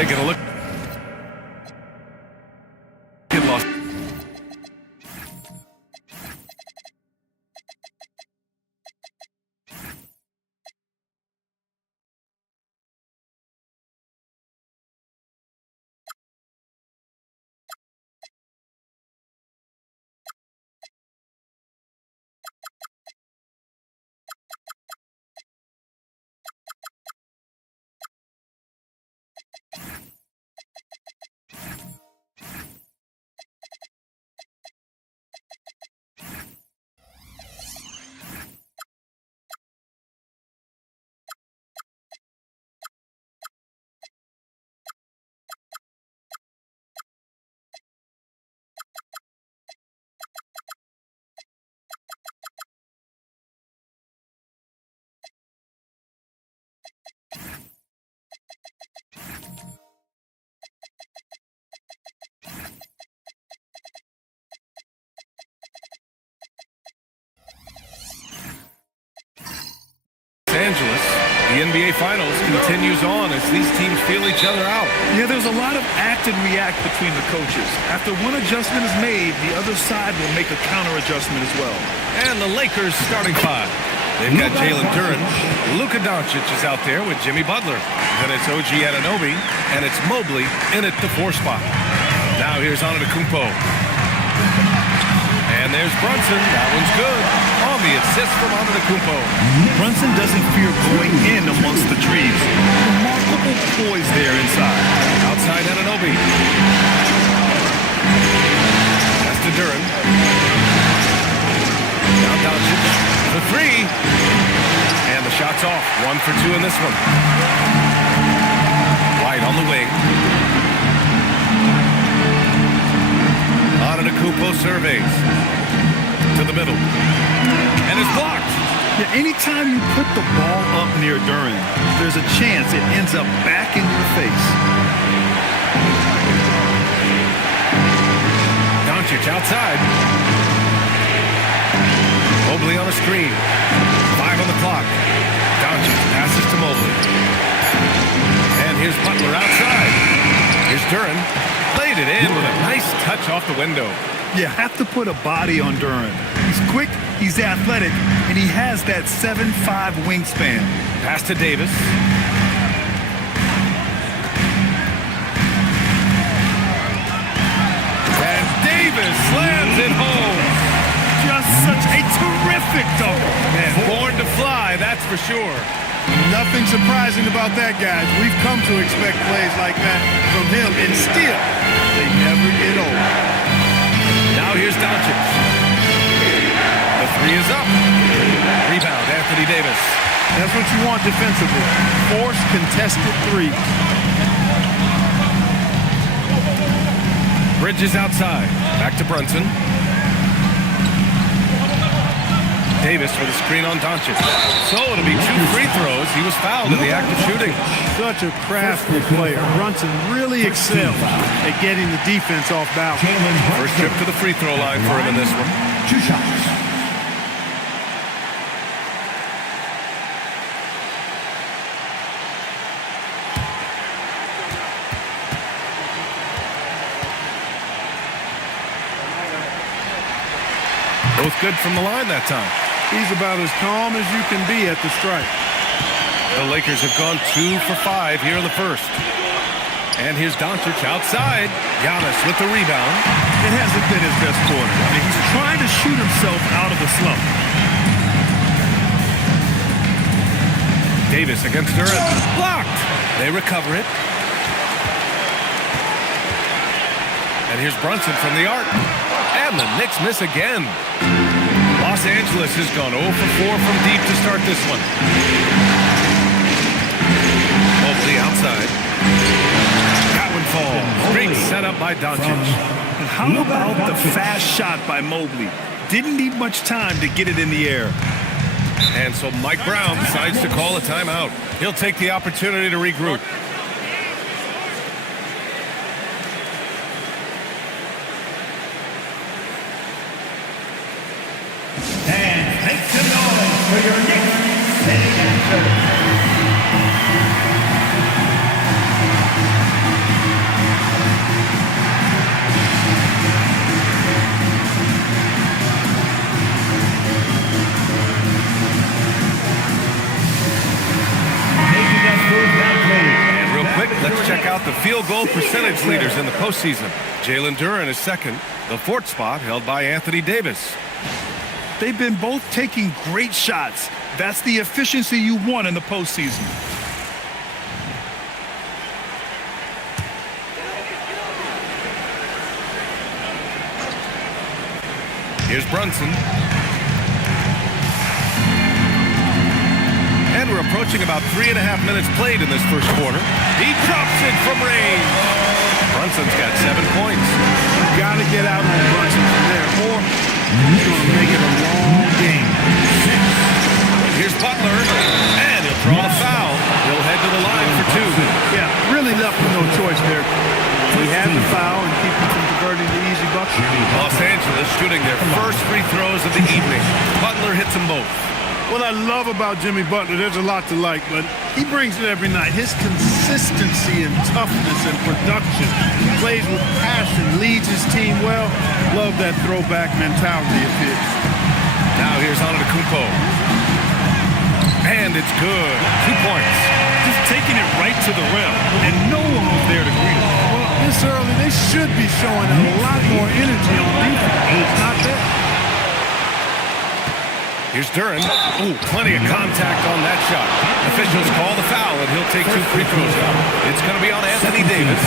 Taking a look at Los. Angeles, the NBA Finals continues on as these teams feel each other out. Yeah, there's a lot of act and react between the coaches. After one adjustment is made, the other side will make a counter adjustment as well. And the Lakers starting five. They've got Jalen Duren. Luka Doncic is out there with Jimmy Butler. Then it's OG Anunoby, and it's Mobley in at the 4 spot. Now here's Antetokounmpo. And there's Brunson. That one's good. On the assist from Antetokounmpo. Brunson doesn't fear going in amongst the trees. Remarkable poise there inside. Outside Anunoby. That's to Duren. Now Doncic for 3. And the shot's off. 1 for 2 in this one. White on the wing. Antetokounmpo surveys. To the middle. And it's blocked. Yeah, anytime you put the ball up near Duren, there's a chance it ends up back in your face. Doncic outside. Mobley on a screen. 5 on the clock. Doncic passes to Mobley. And here's Butler outside. Here's Duren. Played it in with a nice touch off the window. You have to put a body on Duren. He's quick, he's athletic, and he has that 7'5" wingspan. Pass to Davis. And Davis slams it home. Just such a terrific dunk. And born to fly, that's for sure. Nothing surprising about that, guys. We've come to expect plays like that from him, and still, they never get old. Now here's Doncic. The 3 is up. Rebound, Anthony Davis. That's what you want defensively. Force contested 3. Bridges outside. Back to Brunson. Davis with a screen on Doncic. So it'll be 2 free throws. He was fouled in the act of shooting. Such a crafty player. Brunson really excels at getting the defense off balance. First trip to the free throw line for him in this one. 2 shots. Both good from the line that time. He's about as calm as you can be at the strike. The Lakers have gone 2 for 5 here in the first. And here's Doncic outside. Giannis with the rebound. It hasn't been his best quarter. I mean, he's trying to shoot himself out of the slump. Davis against Duren. Blocked. They recover it. And here's Brunson from the arc. And the Knicks miss again. Los Angeles has gone 0 for 4 from deep to start this one. Mobley outside. That one falls. Great setup by Doncic. And how about the fast shot by Mobley? Didn't need much time to get it in the air. And so Mike Brown decides to call a timeout. He'll take the opportunity to regroup. And make some noise for your Knicks city answer. about the field goal percentage leaders in the postseason? Jalen Duren is second. The fourth spot held by Anthony Davis. They've been both taking great shots. That's the efficiency you want in the postseason. Here's Brunson. And we're approaching about 3.5 minutes played in this first quarter. He drops it from range. Brunson's got 7 points. You got to get out on Brunson from there, or he's going to make it a long game. Here's Butler, and he'll draw the foul. He'll head to the line for 2. Yeah, really left with no choice there. We had the foul and keep him from converting the easy bucket. Los Angeles shooting their first free throws of the evening. Butler hits them both. What I love about Jimmy Butler, there's a lot to like, but he brings it every night. His consistency and toughness and production. He plays with passion, leads his team well. Love that throwback mentality of his. Now here's Antetokounmpo. And it's good. 2 points. Just taking it right to the rim, and no one was there to greet him. Well, this early, they should be showing a lot more energy on defense. It's not there. Here's Duren. Oh, plenty of contact on that shot. Officials call the foul, and he'll take 2 free throws out. It's going to be on Anthony Davis.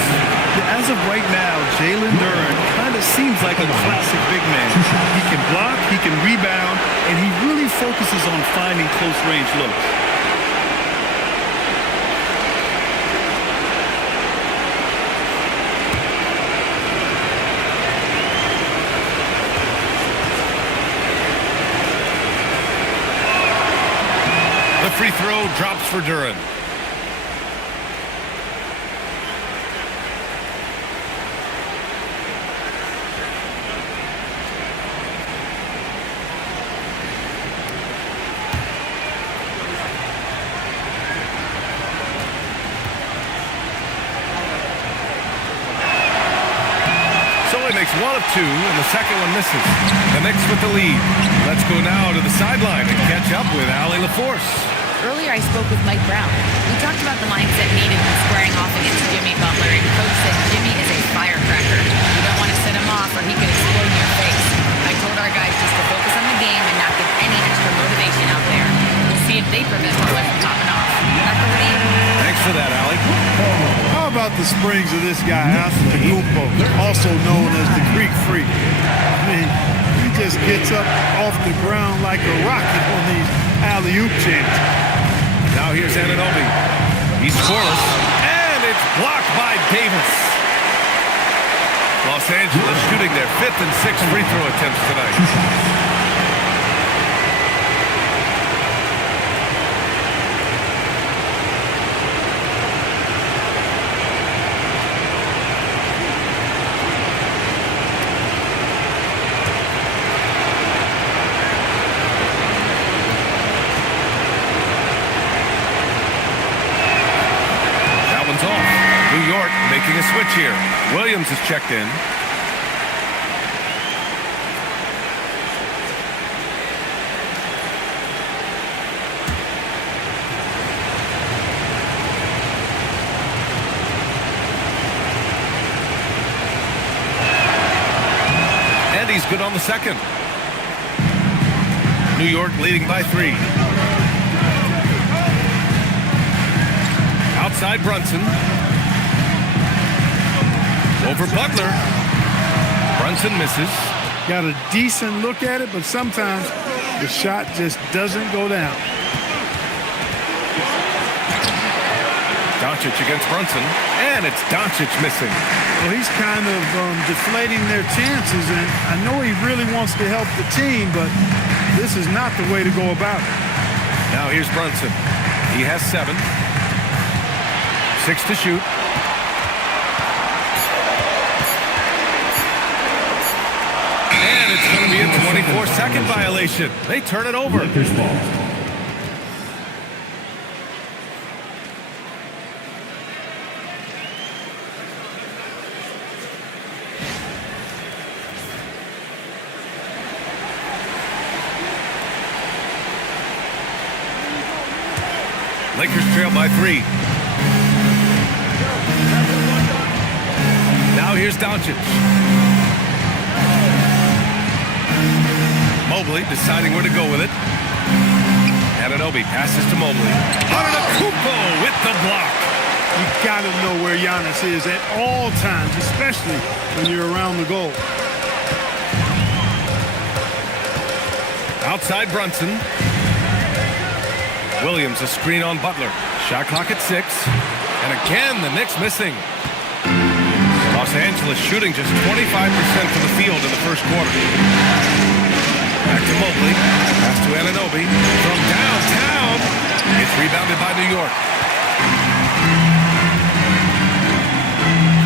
As of right now, Jalen Duren kind of seems like a classic big man. He can block, he can rebound, and he really focuses on finding close-range looks. The free throw drops for Duren. So he makes 1 of 2, and the second one misses. The Knicks with the lead. Let's go now to the sideline and catch up with Allie LaForce. Earlier, I spoke with Mike Brown. We talked about the mindset needed when squaring off against Jimmy Butler, and Coach said Jimmy is a firecracker. You don't want to set him off or he could explode in your face. I told our guys just to focus on the game and not give any extra motivation out there. We'll see if they prevent Butler from popping off. Dr. Woody? Thanks for that, Allie. How about the springs of this guy, Antetokounmpo, also known as the Greek Freak? I mean, he just gets up off the ground like a rocket on these alley-oop chances. Now here's Anunoby. He's scoreless, and it's blocked by Davis. Los Angeles shooting their 5th and 6th free throw attempts tonight. Off. New York making a switch here. Williams is checked in. And he's good on the second. New York leading by 3. Outside Brunson. Over Butler. Brunson misses. Got a decent look at it, but sometimes the shot just doesn't go down. Doncic against Brunson, and it's Doncic missing. Well, he's kind of deflating their chances, and I know he really wants to help the team, but this is not the way to go about it. Now here's Brunson. He has 7. 6 to shoot. And it's going to be a 24-second violation. They turn it over. Lakers trail by 3. Now here's Doncic. Mobley deciding where to go with it. Anunoby passes to Mobley. Antetokounmpo with the block. You got to know where Giannis is at all times, especially when you're around the goal. Outside Brunson. Williams a screen on Butler. Shot clock at 6. And again, the Knicks missing. Los Angeles shooting just 25% from the field in the first quarter. Back to Mobley. Pass to Anunoby. From downtown. It's rebounded by New York.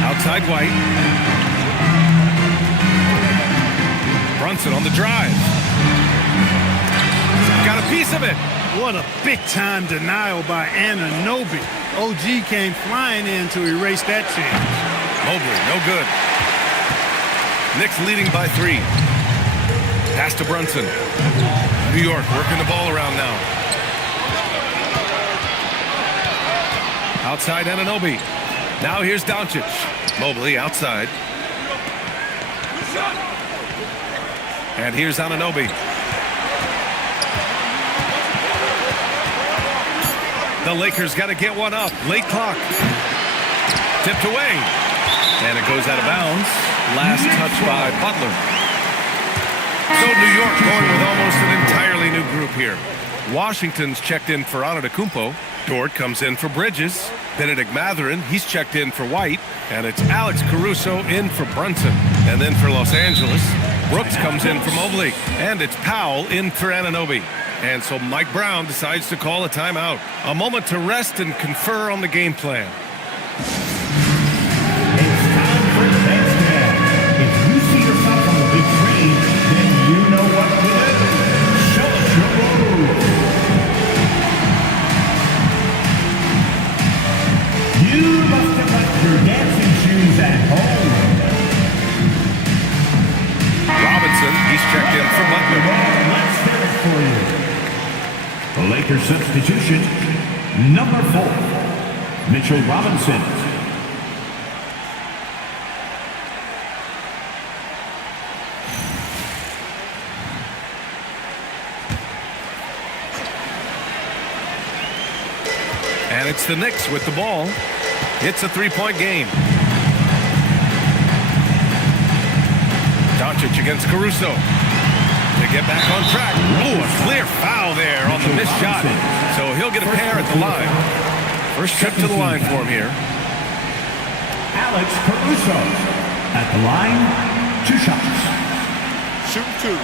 Outside White. Brunson on the drive. Got a piece of it. What a big-time denial by Anunoby. OG came flying in to erase that chance. Mobley, no good. Knicks leading by 3. Pass to Brunson. New York working the ball around now. Outside Anunoby. Now here's Doncic. Mobley outside. And here's Anunoby. The Lakers got to get one up. Late clock. Tipped away. And it goes out of bounds. Last touch by Butler. So New York going with almost an entirely new group here. Washington's checked in for Antetokounmpo. Dort comes in for Bridges. Benedict Mathurin, he's checked in for White. And it's Alex Caruso in for Brunson. And then for Los Angeles, Brooks comes in for Mobley. And it's Powell in for Anunoby. And so Mike Brown decides to call a timeout. A moment to rest and confer on the game plan. It's time for the next man. If you see yourself on the big screen, then you know what to do. Show us your move. You must have left your dancing shoes at home. Robinson, he's checked in for Butler. Let's hear it for you. The Lakers substitution, number 4, Mitchell Robinson. And it's the Knicks with the ball. It's a 3-point game. Doncic against Caruso. To get back on track. Ooh, a clear foul there on the missed shot. So he'll get a pair at the line. First trip to the line for him here. Alex Caruso at the line, 2 shots. Shoot 2.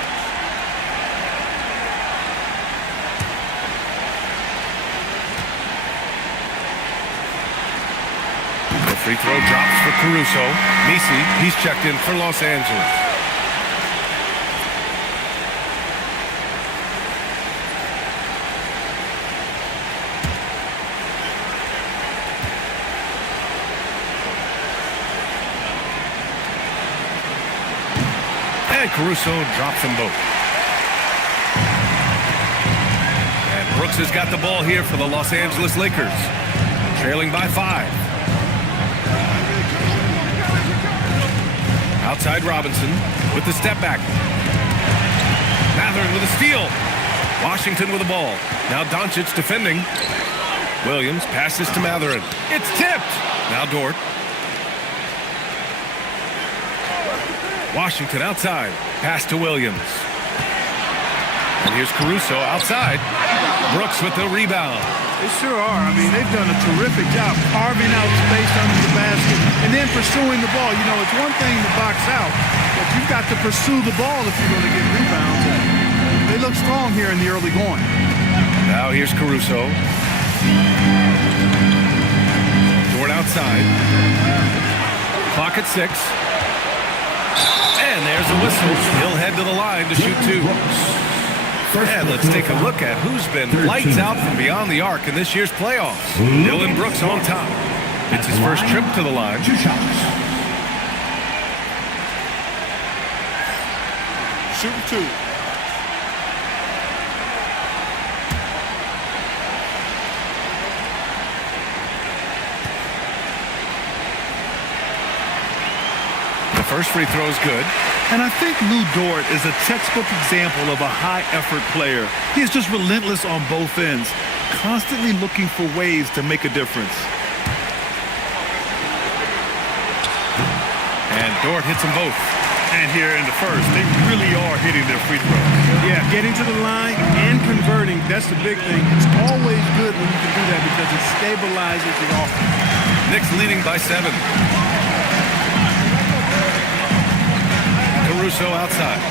The free throw drops for Caruso. Misi, he's checked in for Los Angeles. And Caruso drops them both. And Brooks has got the ball here for the Los Angeles Lakers. Trailing by 5. Outside Robinson with the step back. Mathurin with a steal. Washington with the ball. Now Doncic defending. Williams passes to Mathurin. It's tipped. Now Dort. Washington outside. Pass to Williams. And here's Caruso outside. Brooks with the rebound. They sure are. I mean, they've done a terrific job carving out space under the basket and then pursuing the ball. You know, it's one thing to box out, but you've got to pursue the ball if you're going to get rebounds. They look strong here in the early going. Now here's Caruso. Dort outside. Clock at 6. And there's a whistle. He'll head to the line to shoot 2. And let's take a look at who's been lights out from beyond the arc in this year's playoffs. Dillon Brooks on top. It's his first trip to the line. 2 shots. Shoot 2. First free throw is good. And I think Lou Dort is a textbook example of a high-effort player. He is just relentless on both ends, constantly looking for ways to make a difference. And Dort hits them both. And here in the first, they really are hitting their free throws. Yeah, getting to the line and converting, that's the big thing. It's always good when you can do that because it stabilizes the offense. Knicks leading by 7. Caruso outside.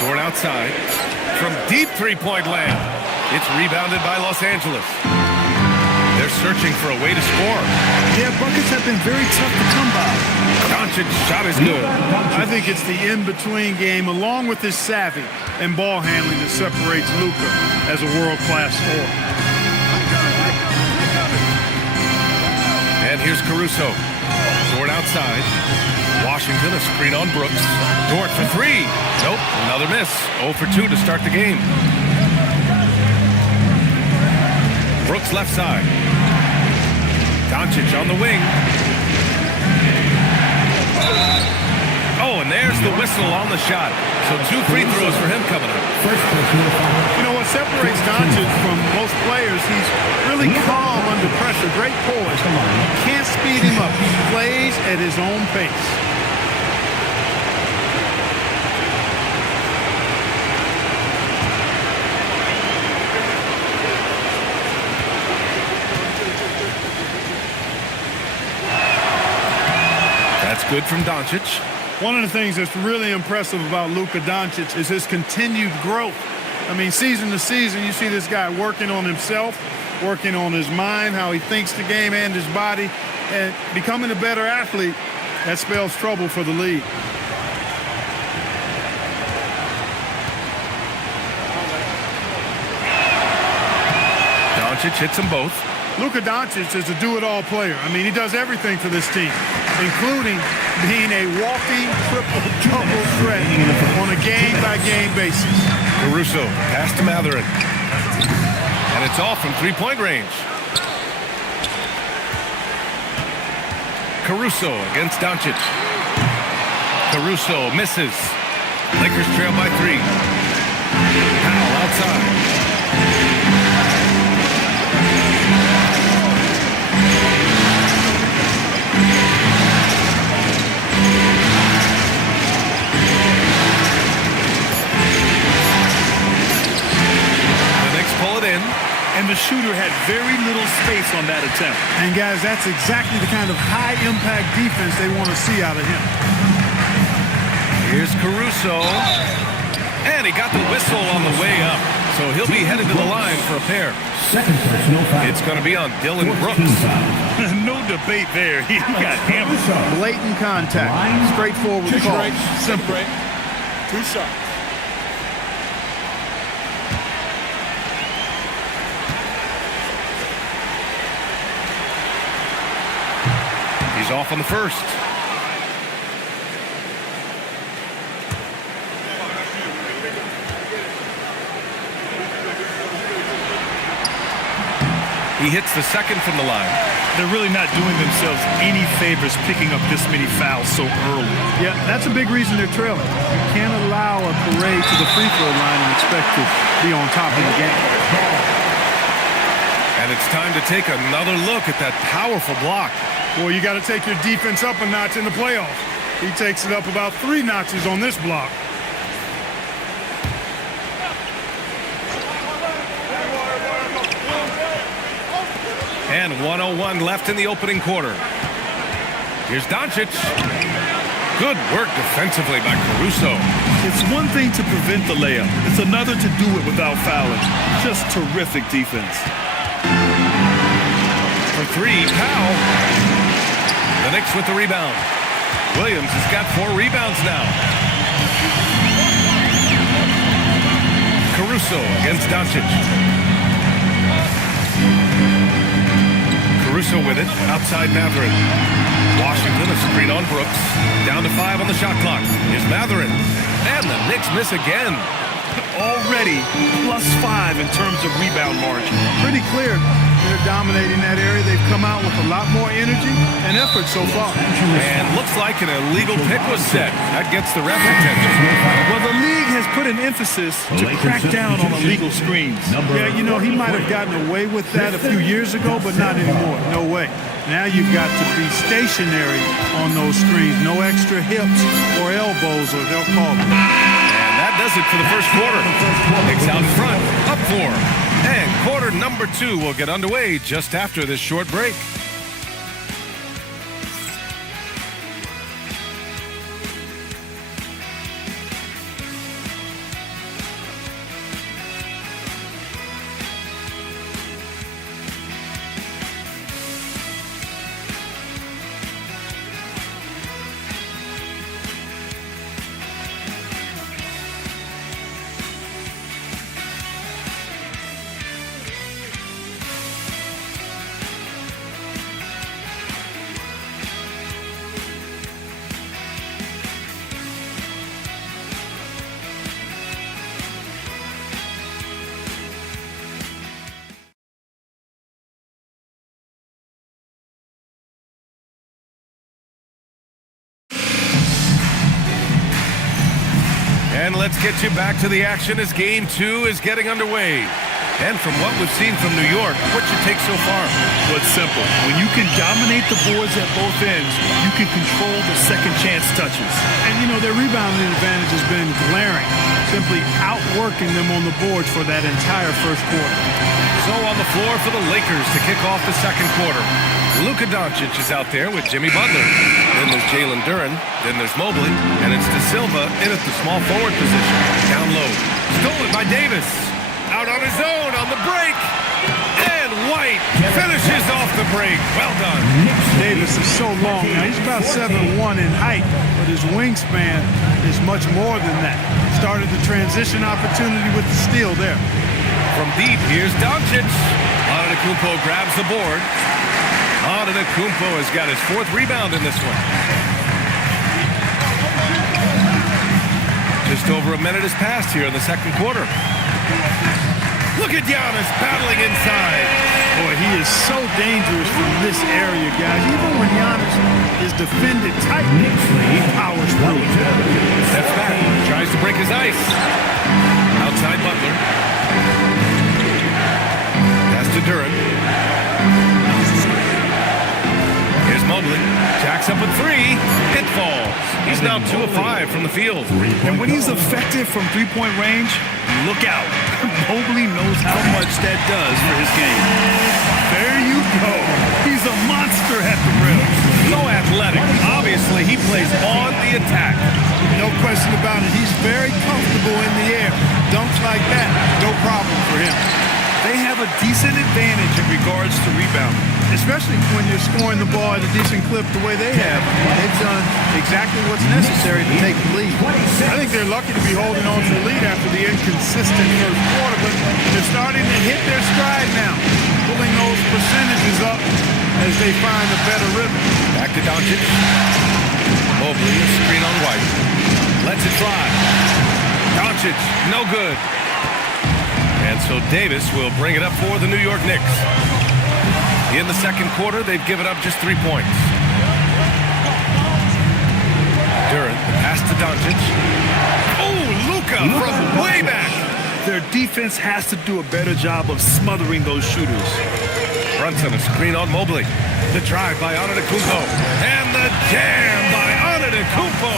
Dort outside. From deep three-point land. It's rebounded by Los Angeles. They're searching for a way to score. Yeah, buckets have been very tough to come by. Doncic's shot is good. I think it's the in-between game along with his savvy and ball handling that separates Luka as a world-class scorer. And here's Caruso. Dort outside. Washington a screen on Brooks. Dort for 3. Nope, another miss. 0 for 2 to start the game. Brooks left side. Doncic on the wing. Oh, and there's the whistle on the shot. So 2 free throws for him coming up. You know what separates Doncic from most players, he's really calm under pressure, great poise. You can't speed him up. He plays at his own pace. That's good from Doncic. One of the things that's really impressive about Luka Doncic is his continued growth. I mean, season to season, you see this guy working on himself, working on his mind, how he thinks the game and his body, and becoming a better athlete. That spells trouble for the league. Doncic hits them both. Luka Doncic is a do-it-all player. I mean, he does everything for this team, including being a walking triple-double threat on a game-by-game basis. Caruso, pass to Matherin. And it's all from three-point range. Caruso against Doncic. Caruso misses. Lakers trail by 3. Powell outside. Pull it in. And the shooter had very little space on that attempt. And guys, that's exactly the kind of high-impact defense they want to see out of him. Here's Caruso. And he got the whistle on the way up. So he'll be headed to the line for a pair. Second personal foul. It's going to be on Dylan Brooks. No debate there. He got hammered. Blatant contact. Straightforward call. Simple. 2 shots. He's off on the first. He hits the second from the line. They're really not doing themselves any favors picking up this many fouls so early. Yeah, that's a big reason they're trailing. You can't allow a parade to the free throw line and expect to be on top of the game. And it's time to take another look at that powerful block. Well, you got to take your defense up a notch in the playoffs. He takes it up about 3 notches on this block. And 1:01 left in the opening quarter. Here's Doncic. Good work defensively by Caruso. It's one thing to prevent the layup. It's another to do it without fouling. Just terrific defense. For 3, Powell. The Knicks with the rebound. Williams has got 4 rebounds now. Caruso against Doncic. Caruso with it, outside Matherin. Washington, a screen on Brooks. Down to 5 on the shot clock. Here's Matherin. And the Knicks miss again. already +5 in terms of rebound margin. Pretty clear they're dominating that area. They've come out with a lot more energy and effort so far. And looks like an illegal pick was set. That gets the ref's attention. Well, the league has put an emphasis to crack down on illegal screens. Yeah, you know, he might have gotten away with that a few years ago, but not anymore. No way. Now you've got to be stationary on those screens. No extra hips or elbows, or they'll call it. And that does it for the first quarter. Knicks out in front, up 4. And quarter number 2 will get underway just after this short break. And let's get you back to the action as game 2 is getting underway. And from what we've seen from New York, what's your take so far? Well, it's simple. When you can dominate the boards at both ends, you can control the second chance touches. And, you know, their rebounding advantage has been glaring, simply outworking them on the boards for that entire first quarter. So on the floor for the Lakers to kick off the second quarter. Luka Doncic is out there with Jimmy Butler. Then there's Jalen Duren. Then there's Mobley. And it's De Silva in at the small forward position. Down low. Stolen by Davis. Out on his own on the break. And White finishes off the break. Well done. Davis is so long now. He's about 7'1" in height, but his wingspan is much more than that. Started the transition opportunity with the steal there. From deep, here's Doncic. Antetokounmpo grabs the board. Antetokounmpo has got his 4th rebound in this one. Just over a minute has passed here in the second quarter. Look at Giannis battling inside. Boy, he is so dangerous from this area, guys. Even when Giannis is defended tight, he powers through. Steps back, tries to break his ice. Outside Butler. Pass to Duren. Here's Mobley. Jacks up a 3. It falls. He's now 2 of 5 from the field. And when he's effective from three-point range, look out. Mobley knows how much that does for his game. There you go. He's a monster at the rim. So athletic. Obviously, he plays on the attack. No question about it. He's very comfortable in the air. Dunks like that, no problem for him. They have a decent advantage in regards to rebounding, especially when you're scoring the ball at a decent clip the way they have. I mean, they've done exactly what's necessary to take the lead. I think they're lucky to be holding on to the lead after the inconsistent first quarter, but they're starting to hit their stride now, pulling those percentages up as they find a better rhythm. Back to Doncic. Mobley, a screen on White. Lets it fly. Doncic, no good. And so Davis will bring it up for the New York Knicks. In the second quarter, they've given up just 3 points. Duren, pass to Doncic. Oh, Luka from way back. Their defense has to do a better job of smothering those shooters. Brunson, a screen on Mobley. The drive by Antetokounmpo. And the jam by Antetokounmpo.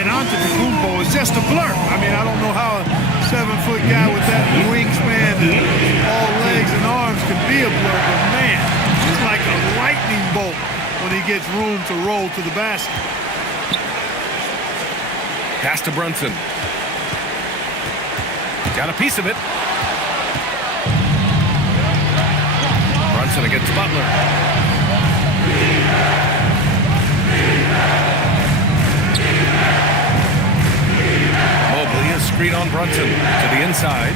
And Antetokounmpo is just a blur. I mean, I don't know how a 7-foot guy with that wingspan and all legs and arms can be a blur, but man, he's like a lightning bolt when he gets room to roll to the basket. Pass to Brunson. Got a piece of it. Brunson against Butler. Mobley, a screen on Brunson to the inside.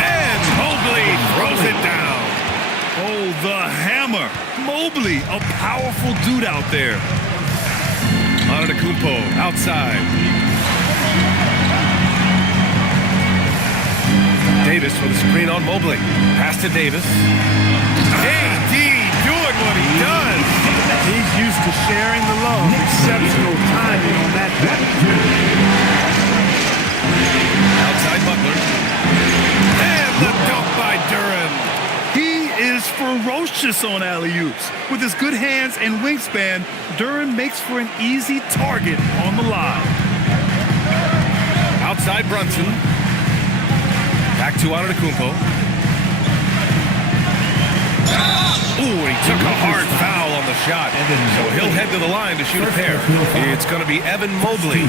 And Mobley throws it down. Oh, the hammer. Mobley, a powerful dude out there. Antetokounmpo outside. the screen on Mobley. Pass to Davis. KD doing what he does. He's used to sharing the love. Exceptional timing on that. Outside Butler. And the dunk by Duren. He is ferocious on alley-oops. With his good hands and wingspan, Duren makes for an easy target on the line. Outside Brunson. Back to Antetokounmpo. Ooh, he took a hard foul on the shot. So he'll head to the line to shoot a pair. It's going to be Evan Mobley.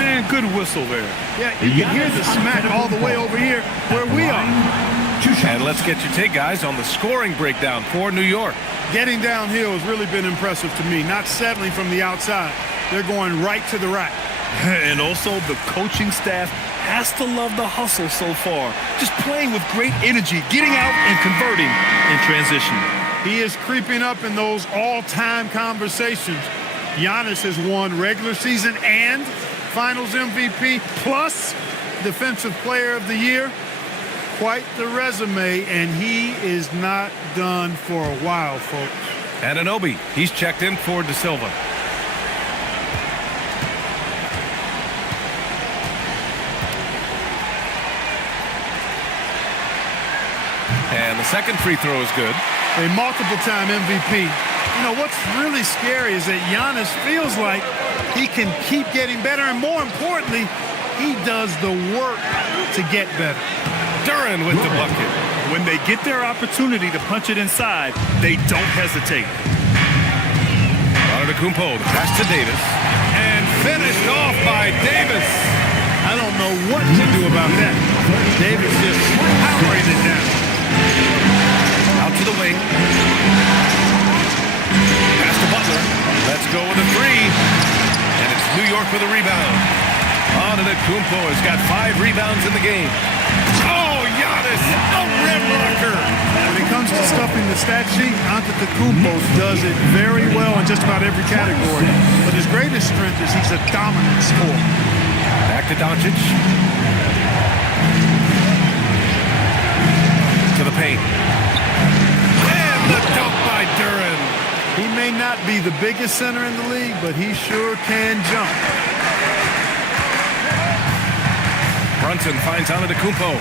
Man, good whistle there. Yeah, you can hear the smack all the way over here where we are. And let's get your take, guys, on the scoring breakdown for New York. Getting downhill has really been impressive to me. Not settling from the outside. They're going right to the rack. And also the coaching staff has to love the hustle so far. Just playing with great energy, getting out and converting in transition. He is creeping up in those all-time conversations. Giannis has won regular season and Finals MVP plus Defensive Player of the Year. Quite the resume, and he is not done for a while, folks. Anunoby, he's checked in for De Silva. And the second free throw is good. A multiple-time MVP. You know, what's really scary is that Giannis feels like he can keep getting better, and more importantly, he does the work to get better. Duren with the bucket. When they get their opportunity to punch it inside, they don't hesitate. Antetokounmpo, the pass to Davis. And finished off by Davis. I don't know what to do about that. Davis just powering it down. Out to the wing. Pass to Butler. Let's go with a three. And it's New York with a rebound. Antetokounmpo has got 5 rebounds in the game. Oh, Giannis, a rim rocker. When it comes to stuffing the stat sheet, Antetokounmpo does it very well in just about every category. But his greatest strength is he's a dominant scorer. Back to Doncic. To the paint. And the dunk by Duren. He may not be the biggest center in the league, but he sure can jump. Brunson finds Antetokounmpo.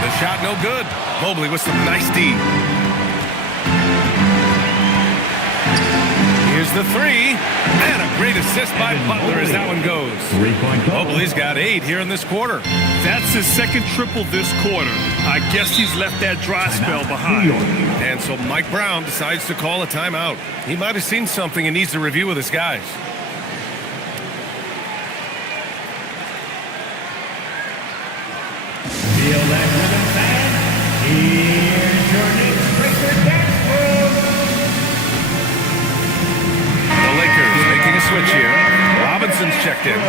The shot no good. Mobley with some nice D. Here's the three. And a great assist by Butler as that one goes. Mobley's got 8 here in this quarter. That's his second triple this quarter. I guess he's left that dry spell behind. And so Mike Brown decides to call a timeout. He might have seen something and needs to review with his guys. Feel that rhythm, fan? Here's your Knicks Racer dance move. The Lakers making a switch here. Robinson's checked in.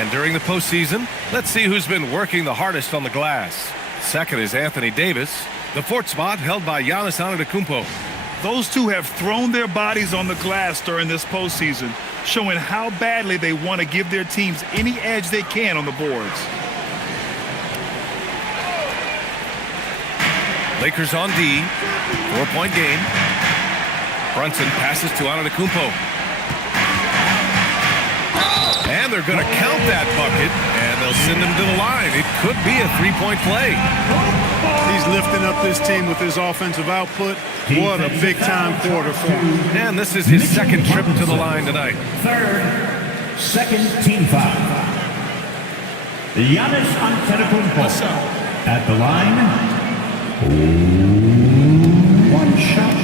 And during the postseason, let's see who's been working the hardest on the glass. Second is Anthony Davis. The 4th spot held by Giannis Antetokounmpo. Those two have thrown their bodies on the glass during this postseason, showing how badly they want to give their teams any edge they can on the boards. Lakers on D. 4-point game. Brunson passes to Antetokounmpo. And they're going to count that bucket, and they'll send him to the line. It could be a 3-point play. He's lifting up this team with his offensive output. What a big-time quarter for him. And this is his second trip to the line tonight. Third, second team foul. Giannis Antetokounmpo at the line. One shot.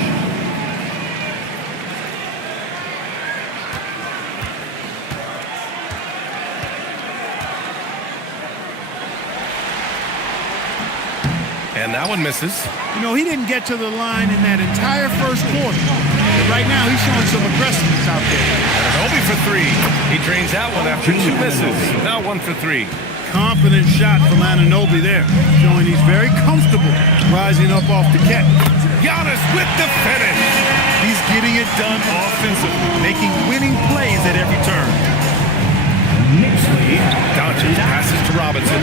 And that one misses. You know, he didn't get to the line in that entire first quarter. But right now, he's showing some aggressiveness out there. Anunoby for 3. He drains that one after 2 misses. Now 1 for 3. Confident shot from Anunoby there, showing he's very comfortable rising up off the catch. Giannis with the finish. He's getting it done offensively, making winning plays at every turn. Knicks Doncic passes to Robinson.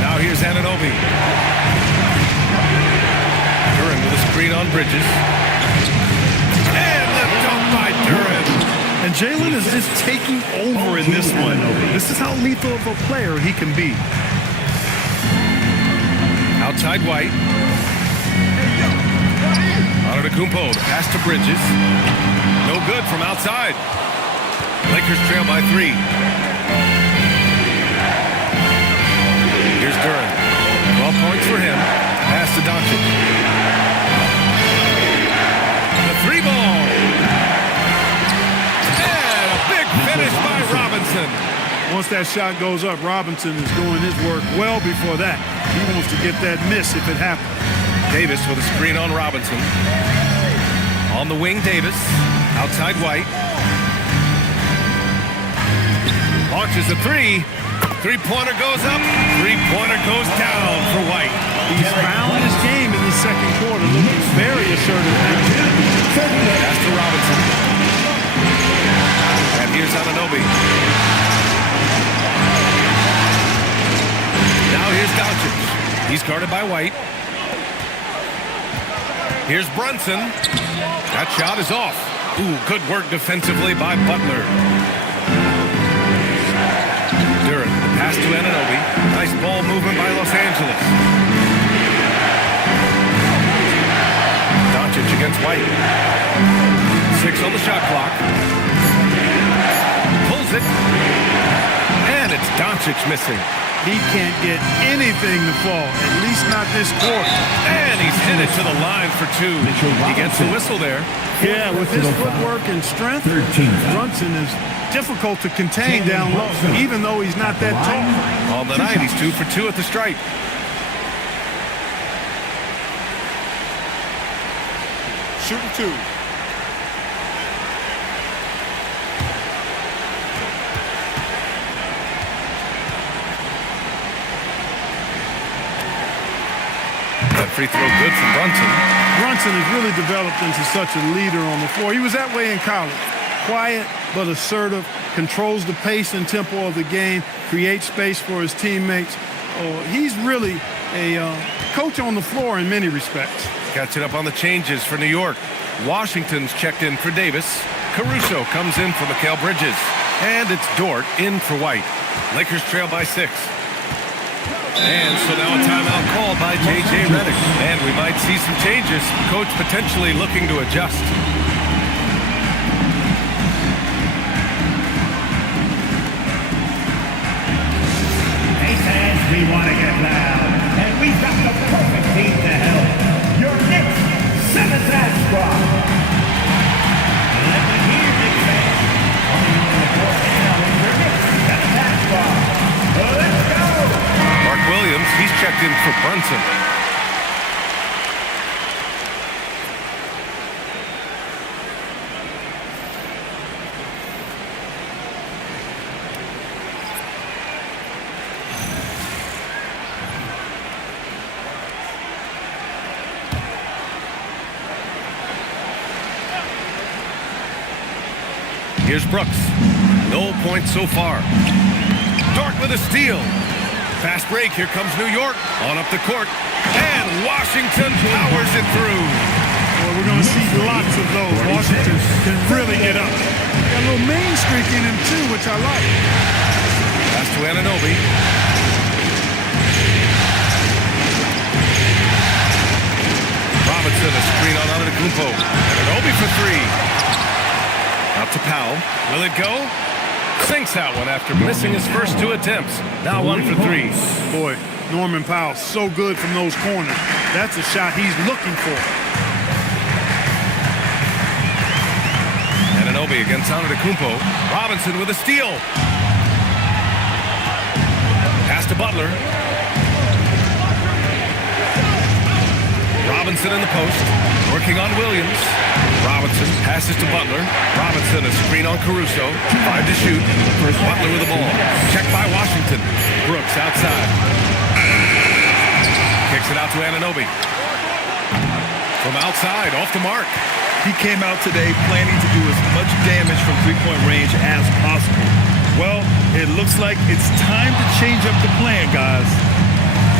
Now here's Anunoby. Duran with a screen on Bridges. And the dunk by Duran. And Jalen is just taking over in this one. This is how lethal of a player he can be. Outside White. Antetokounmpo, the pass to Bridges. No good from outside. Lakers trail by 3. Here's Duran. 12 points for him. Pass to Doncic. The 3-ball. And a big finish by Robinson. Once that shot goes up, Robinson is doing his work well before that. He wants to get that miss if it happens. Davis with a screen on Robinson. On the wing, Davis. Outside White. Launches a 3. Three-pointer goes up. Three-pointer goes down for White. He's found his game in the second quarter, looking very assertive. Pass to Robinson. And here's Anunoby. Now here's Doncic. He's guarded by White. Here's Brunson. That shot is off. Ooh, good work defensively by Butler. Duran, the pass to Anunoby. Nice ball movement by Los Angeles. Doncic against White. 6 on the shot clock. Pulls it. And it's Doncic missing. He can't get anything to fall, at least not this quarter. And he's headed to the line for 2. He gets the whistle there. Yeah, with his footwork and strength, Brunson is difficult to contain down low, even though he's not that tall. On the night, he's 2 for 2 at the stripe. Shooting 2. That free throw good from Brunson. Brunson has really developed into such a leader on the floor. He was that way in college. Quiet but assertive, controls the pace and tempo of the game, creates space for his teammates. He's really a coach on the floor in many respects. Catching up on the changes for New York. Washington's checked in for Davis. Caruso comes in for Mikal Bridges. And it's Dort in for White. Lakers trail by 6. And so now a timeout called by J.J. Redick. And we might see some changes. Coach potentially looking to adjust. Hey fans, we want to get loud. And we've got the perfect team to help. Your Knicks 7th Act Squad. Let me hear Knicks fans. Coming on the court now is your Knicks 7th Act Squad. Let's go! Mark Williams, he's checked in for Brunson. Here's Brooks. No points so far. Dort with a steal. Fast break. Here comes New York. On up the court. And Washington powers it through. Well, we're going to see lots of those. Washington can really get up. Got a little main streak in him, too, which I like. Pass to Anunoby. Robinson, a screen on Antetokounmpo. Anunoby for 3. Out to Powell. Will it go? Sinks that one after missing his first 2 attempts. Now 1 for 3. Boy, Norman Powell, so good from those corners. That's a shot he's looking for. Anunoby against Antetokounmpo. Robinson with a steal. Pass to Butler. Robinson in the post. Working on Williams. Robinson passes to Butler. Robinson, a screen on Caruso. 5 to shoot. Butler with the ball. Checked by Washington. Brooks outside. Kicks it out to Anunoby. From outside, off the mark. He came out today planning to do as much damage from three-point range as possible. Well, it looks like it's time to change up the plan, guys.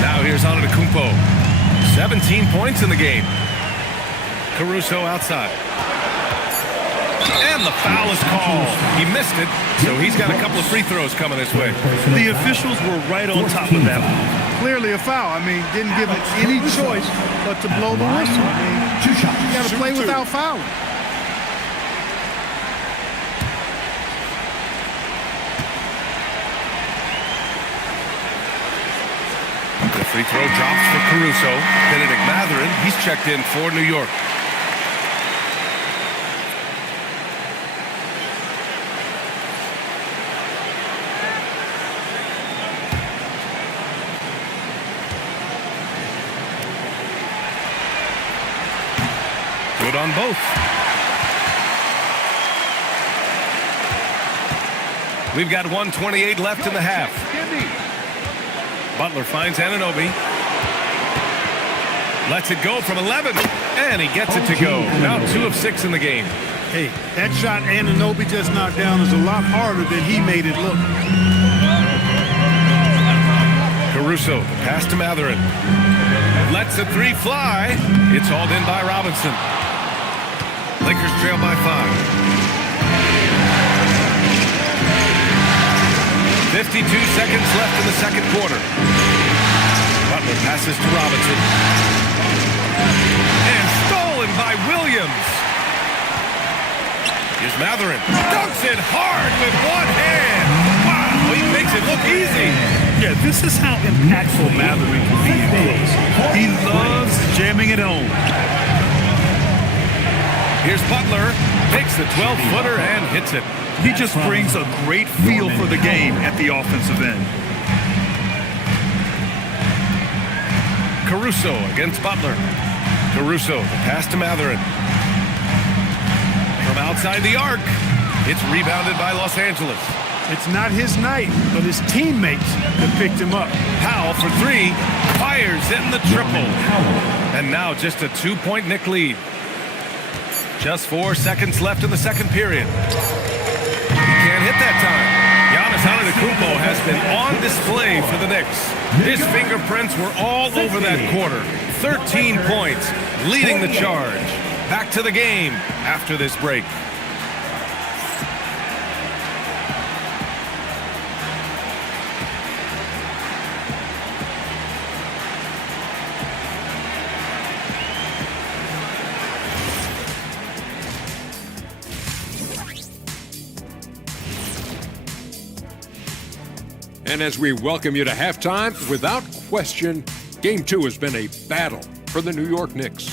Now here's Antetokounmpo. 17 points in the game. Caruso outside. And the foul is called. He missed it, so he's got a couple of free throws coming his way. The officials were right on top of that one. Clearly a foul. I mean, didn't give it any choice but to blow the whistle. I mean, you got to play without fouling. The free throw drops for Caruso. Benedict Mathurin, he's checked in for New York. Good on both. We've got 1:28 left in the half. Butler finds Anunoby. Lets it go from 11. And he gets it to go. Now 2 of 6 in the game. Hey, that shot Anunoby just knocked down is a lot harder than he made it look. Caruso, the pass to Mathurin. Lets the three fly. It's hauled in by Robinson. Lakers trail by 5. 52 seconds left in the second quarter. Butler passes to Robinson. And stolen by Williams. Here's Mathurin. Dunks it hard with one hand. Wow, he makes it look easy. Yeah, this is how impactful Mathurin can be in close. He loves jamming it home. Here's Butler, takes the 12-footer and hits it. He just brings a great feel for the game at the offensive end. Caruso against Butler. Caruso, the pass to Mathurin. From outside the arc, it's rebounded by Los Angeles. It's not his night, but his teammates that picked him up. Powell for 3, fires in the triple. And now just a 2-point Knick lead. Just 4 seconds left in the second period. He can't hit that time. Giannis Antetokounmpo has been on display for the Knicks. His fingerprints were all over that quarter. 13 points, leading the charge. Back to the game after this break. And as we welcome you to halftime, without question, Game 2 has been a battle for the New York Knicks.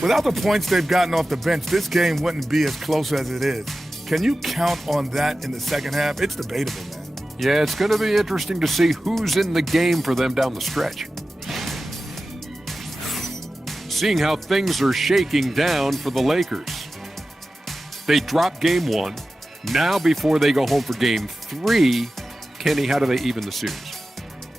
Without the points they've gotten off the bench, this game wouldn't be as close as it is. Can you count on that in the second half? It's debatable, man. Yeah, it's going to be interesting to see who's in the game for them down the stretch. Seeing how things are shaking down for the Lakers. They dropped Game 1. Now, before they go home for Game 3, Kenny, how do they even the series?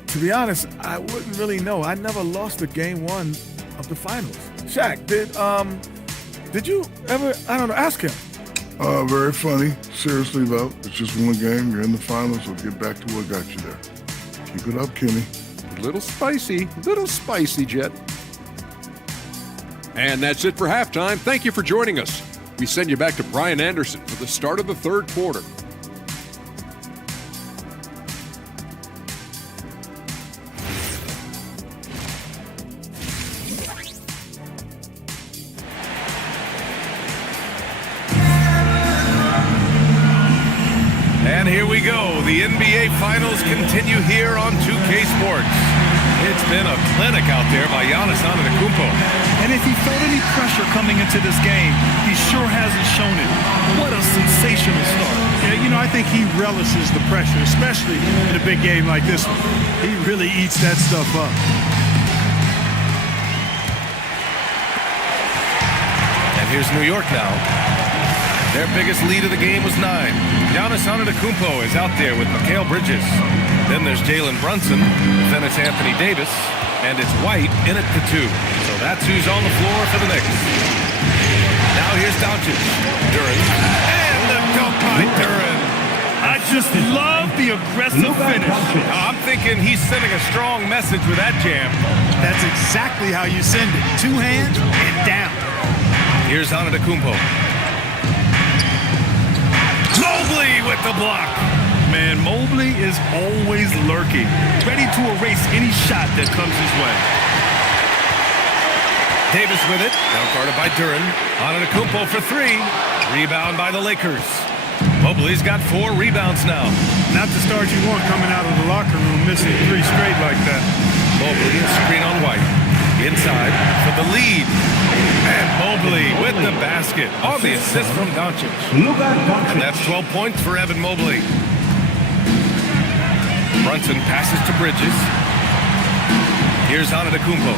To be honest, I wouldn't really know. I never lost a Game 1 of the finals. Shaq, did you ever, ask him? Very funny. Seriously, though, it's just one game. You're in the finals, so get back to what got you there. Keep it up, Kenny. Little spicy, Jet. And that's it for halftime. Thank you for joining us. We send you back to Brian Anderson for the start of the third quarter. And here we go. The NBA Finals continue here on 2K Sports. It's been a clinic out there by Giannis Antetokounmpo. And if he felt any pressure coming into this game, he sure hasn't shown it. What a sensational start. Yeah, I think he relishes the pressure, especially in a big game like this one. He really eats that stuff up. And here's New York now. Their biggest lead of the game was 9. Giannis Antetokounmpo is out there with Mikal Bridges. Then there's Jalen Brunson. Then it's Anthony Davis. And it's White in it for 2. So that's who's on the floor for the Knicks. Now here's Doncic. Duran. And the dunk by Duran. I just love the aggressive finish. I'm thinking he's sending a strong message with that jam. That's exactly how you send it. 2 hands and down. Here's Antetokounmpo. Mobley with the block. Man, Mobley is always lurking, ready to erase any shot that comes his way. Davis with it. Now guarded by Duran. Antetokounmpo for 3. Rebound by the Lakers. Mobley's got 4 rebounds now. Not the start you want coming out of the locker room, missing 3 straight like that. Mobley, a screen on White. Inside for the lead. And Mobley with the basket on the assist from Doncic. And that's 12 points for Evan Mobley. Brunson passes to Bridges. Here's Antetokounmpo.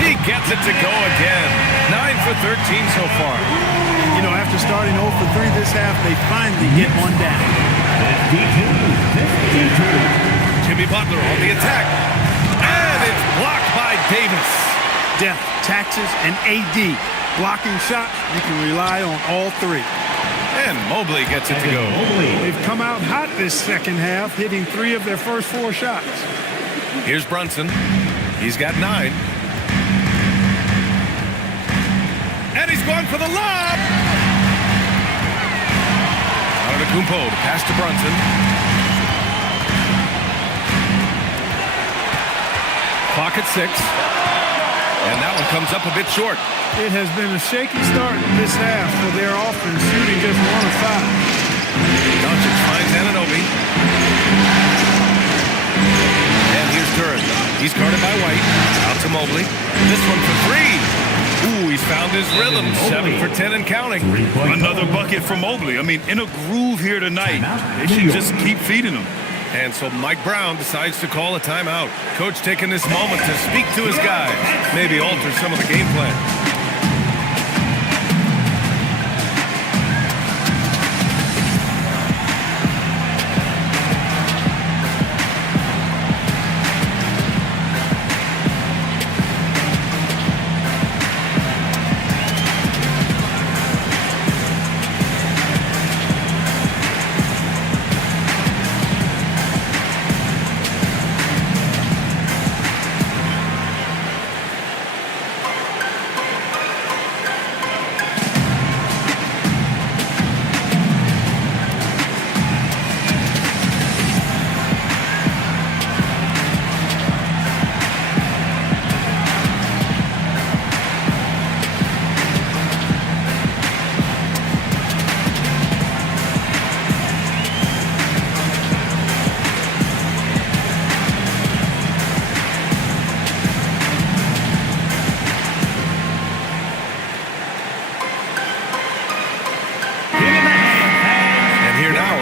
He gets it to go again. 9 for 13 so far. You know, after starting 0 for 3 this half, they finally get one down. 52. Jimmy Butler on the attack. And it's blocked by Davis. Depth, taxes, and AD. Blocking shots, you can rely on all 3. And Mobley gets it to go. They've come out hot this second half, hitting 3 of their first 4 shots. Here's Brunson. He's got 9. And he's going for the lob. Antetokounmpo to pass to Brunson. Clock at 6. And that one comes up a bit short. It has been a shaky start this half for their offense, shooting just 1 of 5. Doncic finds Anunoby. And here's Duran. He's guarded by White. Out to Mobley. This one for 3. Ooh, he's found his rhythm. 7 for 10 and counting. Another bucket for Mobley. I mean, in a groove here tonight. They should just keep feeding him. And so Mike Brown decides to call a timeout. Coach taking this moment to speak to his guys. Maybe alter some of the game plan.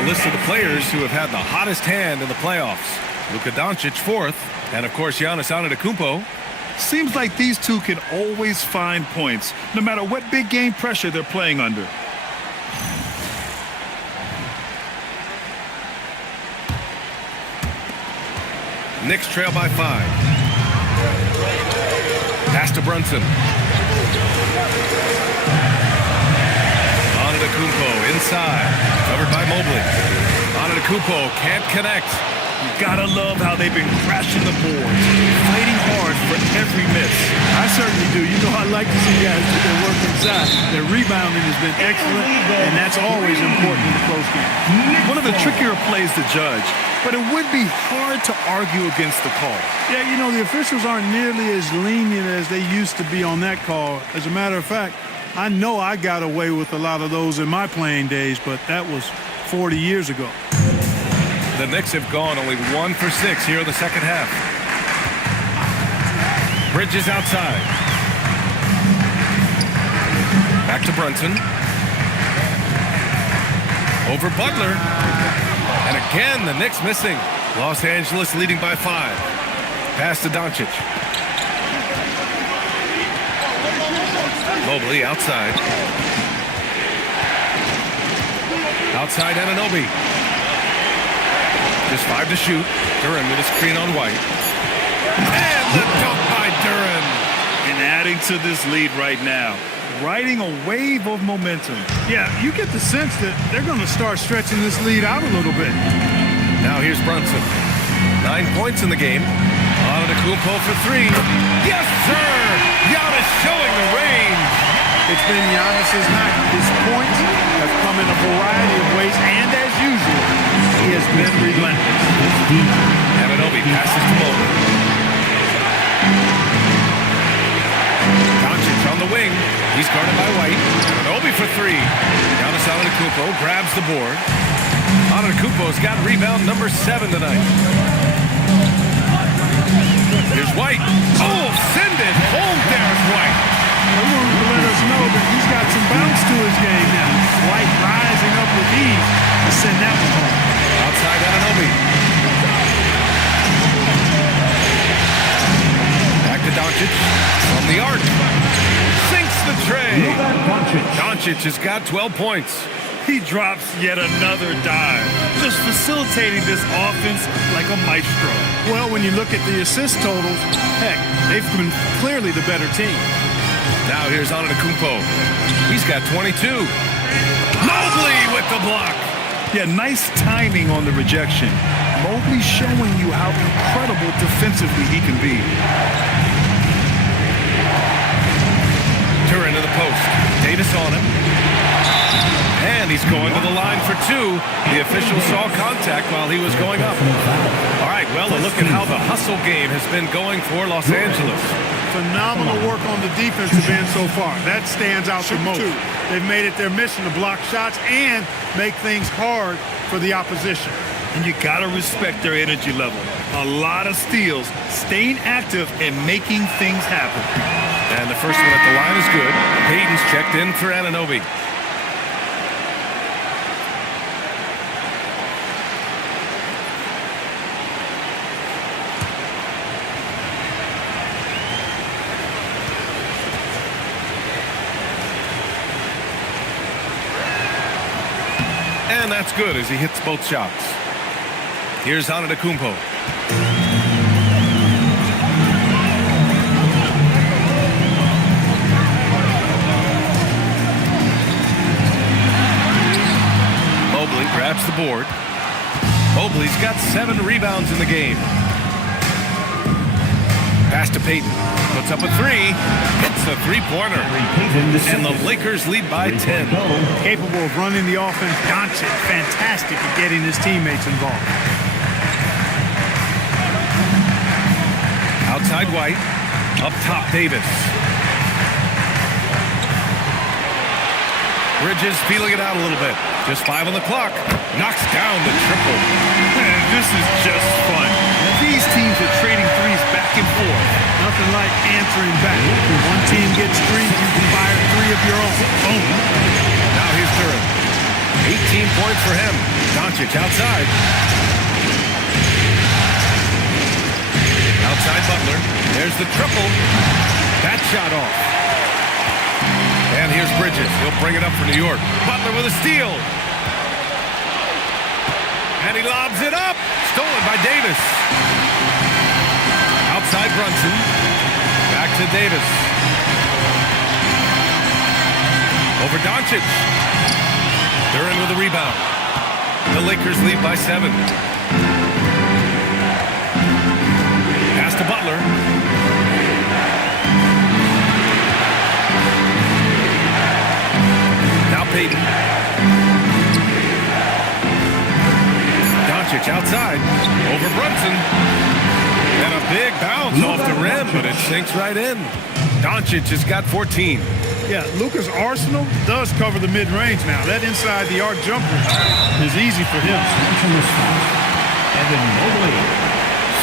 List of the players who have had the hottest hand in the playoffs. Luka Doncic 4th, and of course Giannis Antetokounmpo. Seems like these two can always find points, no matter what big game pressure they're playing under. Knicks trail by 5. Pass to Brunson. Antetokounmpo inside, covered by Mobley. Antetokounmpo can't connect. You gotta love how they've been crashing the boards, fighting hard for every miss. I certainly do. You know, I like to see guys do their work inside. Their rebounding has been excellent, and that's always important in a close game. One of the trickier plays to judge, but it would be hard to argue against the call. Yeah, you know, the officials aren't nearly as lenient as they used to be on that call. As a matter of fact, I know I got away with a lot of those in my playing days, but that was 40 years ago. The Knicks have gone only 1 for 6 here in the second half. Bridges outside. Back to Brunson. Over Butler. And again, the Knicks missing. Los Angeles leading by 5. Pass to Doncic. Mobley outside. Outside Anunoby. Just 5 to shoot. Duran with a screen on White. And the dunk by Duran. And adding to this lead right now, riding a wave of momentum. Yeah, you get the sense that they're going to start stretching this lead out a little bit. Now here's Brunson. 9 points in the game. Antetokounmpo for three. Yes, sir! Giannis showing the range. It's been Giannis's night. His points have come in a variety of ways, and as usual, he has been relentless. Anunoby passes to Mobley. Doncic on the wing. He's guarded by White. Anunoby for three. Giannis Antetokounmpo grabs the board. Antetokounmpo's got rebound number 7 tonight. Here's White. Oh, send it home. There's White. They wanted to let us know that he's got some bounce to his game now. White rising up with ease to send that one home. Outside Anunoby. Back to Doncic. From the arc. Sinks the tray. Doncic has got 12 points. He drops yet another dive, just facilitating this offense like a maestro. Well, when you look at the assist totals, heck, they've been clearly the better team. Now here's Antetokounmpo. He's got 22. Mobley with the block. Yeah, nice timing on the rejection. Mobley showing you how incredible defensively he can be. Duran to the post. Davis on him. And he's going to the line for two. The official saw contact while he was going up. All right, well, a look at how the hustle game has been going for Los Angeles. Phenomenal work on the defensive end so far. That stands out the most. They've made it their mission to block shots and make things hard for the opposition. And you got to respect their energy level. A lot of steals, staying active, and making things happen. And the first one at the line is good. Payton's checked in for Anunoby. And that's good as he hits both shots. Here's Antetokounmpo. Mobley grabs the board. Mobley's got 7 rebounds in the game. Pass to Payton. Puts up a three. Hits the three-pointer. And the Lakers lead by 10. Capable of running the offense. Doncic, fantastic at getting his teammates involved. Outside White. Up top Davis. Bridges feeling it out a little bit. Just 5 on the clock. Knocks down the triple. Man, this is just fun. These teams are trading threes back and forth. Nothing like answering back. When one team gets 3, you can fire 3 of your own. Boom. Now here's Duran. 18 points for him. Doncic outside. Outside Butler. There's the triple. That shot off. And here's Bridges. He'll bring it up for New York. Butler with a steal. And he lobs it up. Stolen by Davis. Outside Brunson. Back to Davis. Over Doncic. Duran with a rebound. The Lakers lead by 7. Pass to Butler. Now Payton. Doncic outside. Over Brunson. And a big bounce off the rim, but it sinks right in. Doncic has got 14. Yeah, Luka's arsenal does cover the mid-range now. That inside the arc jumper is easy for him.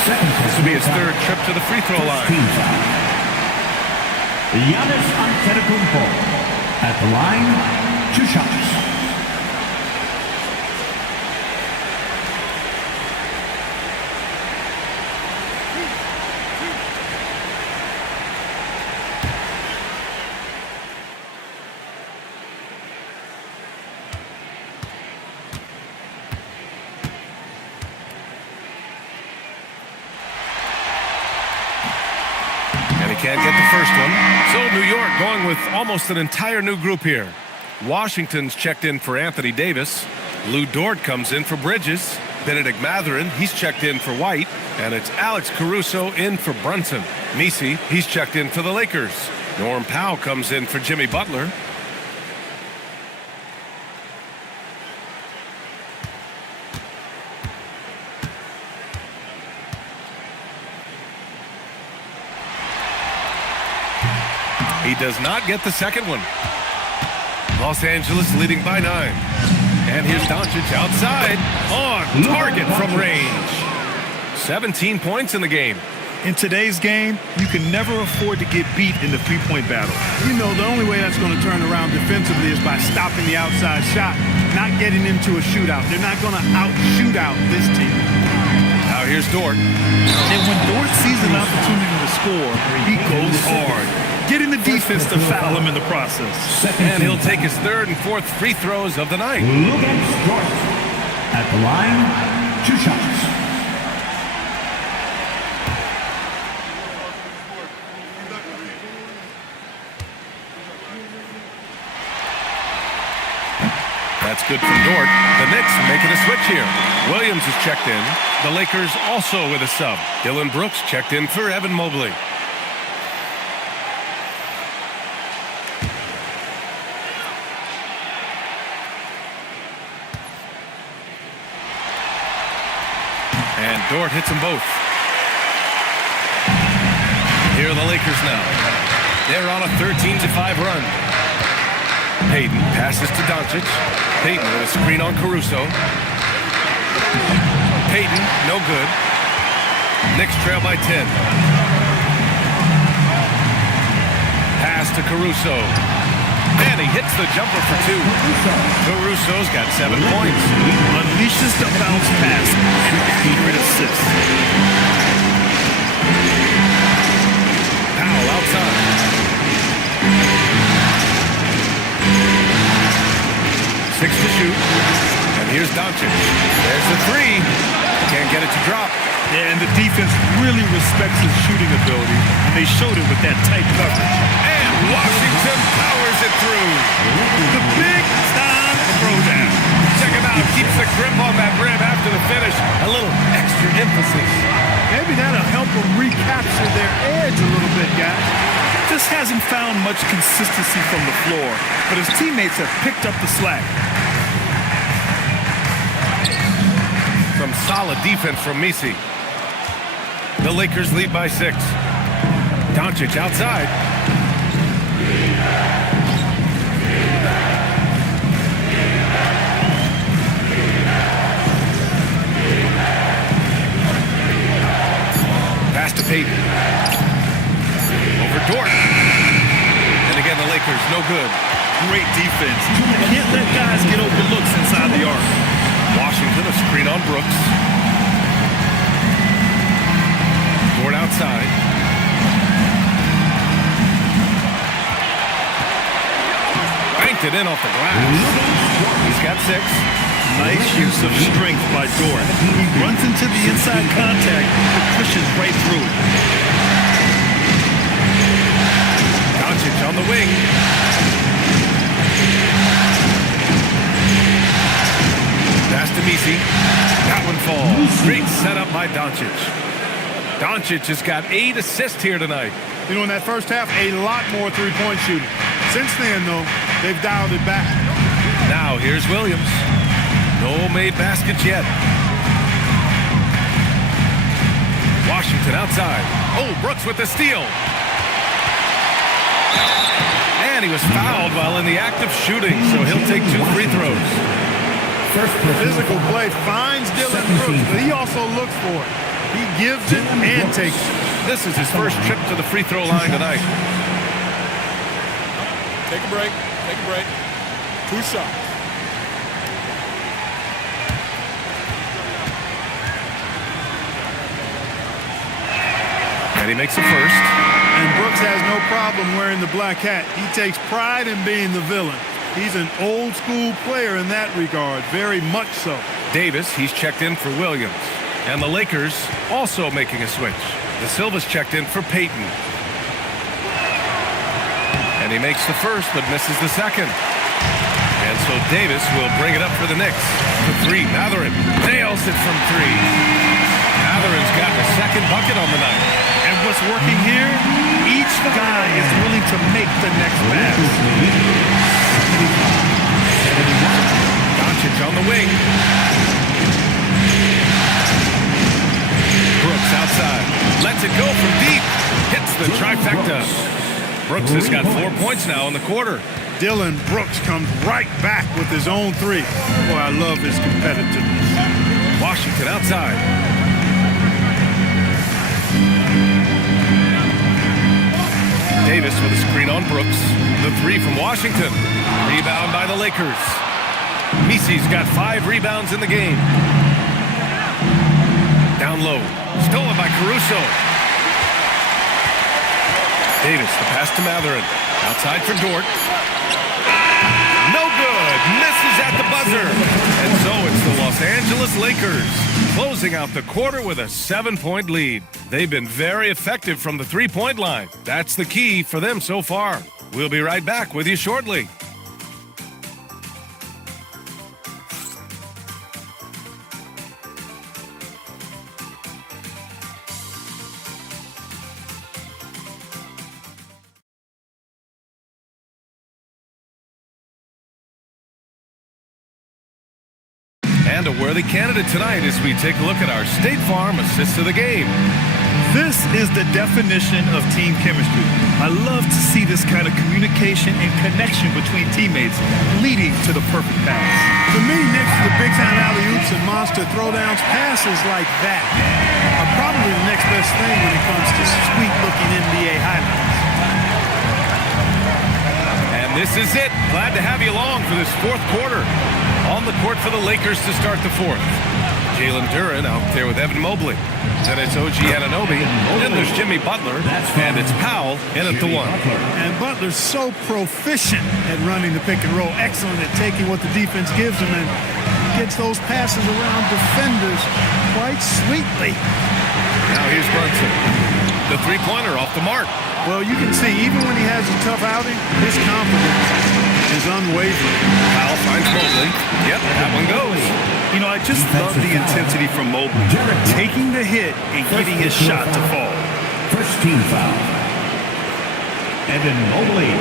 This will be his 3rd trip to the free throw line. Giannis Antetokounmpo at the line, 2 shots. They can't get the first one. So New York going with almost an entire new group here. Washington's checked in for Anthony Davis. Lou Dort comes in for Bridges. Benedict Mathurin, he's checked in for White. And it's Alex Caruso in for Brunson. Messi, he's checked in for the Lakers. Norm Powell comes in for Jimmy Butler. He does not get the second one. Los Angeles leading by 9. And here's Doncic outside on target from range. 17 points in the game. In today's game, you can never afford to get beat in the three-point battle. You know, the only way that's going to turn around defensively is by stopping the outside shot, not getting into a shootout. They're not going to out-shoot out this team. Now here's Dort. And when Dort sees an opportunity to score, he goes hard, getting the defense to foul him in the process. And he'll take his third and fourth free throws of the night. Look at Dort. At the line, 2 shots. That's good from Dort. The Knicks making a switch here. Williams is checked in. The Lakers also with a sub. Dylan Brooks checked in for Evan Mobley. And Dort hits them both. Here are the Lakers now. They're on a 13-5 run. Payton passes to Doncic. Payton with a screen on Caruso. Payton, no good. Knicks trail by 10. Pass to Caruso. And he hits the jumper for 2. Caruso's got 7 points. Unleashes the bounce pass and accurate assist. Powell outside. 6 to shoot. And here's Doncic. There's the 3. Can't get it to drop. Yeah, and the defense really respects his shooting ability, and they showed it with that tight coverage. And Washington powers it through. The big-time throwdown. Check him out. Keeps the grip on that rim after the finish. A little extra emphasis. Maybe that'll help them recapture their edge a little bit, guys. Just hasn't found much consistency from the floor, but his teammates have picked up the slack. Some solid defense from Messi. The Lakers lead by 6. Doncic outside. Pass to Payton. Over Dort. And again, the Lakers, no good. Great defense. Can't let guys get open looks inside the arc. Washington, a screen on Brooks. Dort outside. Banked it in off the glass. He's got 6. Nice use of strength by Dort. He runs into the inside contact, but pushes right through it. Doncic on the wing. Pass to Messi. That one falls. Great setup by Doncic. Doncic has got 8 assists here tonight. You know, in that first half, a lot more three-point shooting. Since then, though, they've dialed it back. Now here's Williams. No made baskets yet. Washington outside. Oh, Brooks with the steal. And he was fouled while in the act of shooting, so he'll take 2 free throws. Physical play finds Dylan Brooks, but he also looks for it. He gives it and takes it. This is his first trip to the free throw line tonight. Take a break. Take a break. 2 shots. And he makes the first. And Brooks has no problem wearing the black hat. He takes pride in being the villain. He's an old-school player in that regard, very much so. Davis, he's checked in for Williams. And the Lakers also making a switch. The Silva's checked in for Payton. And he makes the first, but misses the second. And so Davis will bring it up for the Knicks. The three, Matherin nails it from three. Matherin's got the second bucket on the night. And what's working here, each guy is willing to make the next pass. Doncic on the wing. Brooks outside. Lets it go from deep. Hits the trifecta. Brooks has got 4 points now in the quarter. Dylan Brooks comes right back with his own three. Boy, I love his competitiveness. Washington outside. Davis with a screen on Brooks. The three from Washington. Rebound by the Lakers. Misi's got 5 rebounds in the game. Down low. Stolen by Caruso. Davis, the pass to Matherin. Outside for Dort. No good. Misses at the buzzer. And so it's the Los Angeles Lakers closing out the quarter with a 7-point lead. They've been very effective from the three-point line. That's the key for them so far. We'll be right back with you shortly. And a worthy candidate tonight as we take a look at our State Farm assist of the game. This is the definition of team chemistry. I love to see this kind of communication and connection between teammates leading to the perfect pass. To me, next to the big-time alley-oops and monster throwdowns, passes like that are probably the next best thing when it comes to sweet-looking NBA highlights. And this is it. Glad to have you along for this fourth quarter. On the court for the Lakers to start the fourth. Jalen Duren out there with Evan Mobley. Then it's OG Anunoby. Then there's Jimmy Butler. And it's Powell in at the one. And Butler's so proficient at running the pick and roll. Excellent at taking what the defense gives him and gets those passes around defenders quite sweetly. Now here's Brunson. The three-pointer off the mark. Well, you can see, even when he has a tough outing, his confidence is unwavering. Powell finds Mobley. Yep, that one goes. You know, I just love the intensity from Mobley. Taking the hit and getting his shot to fall. First team foul. Evan Mobley.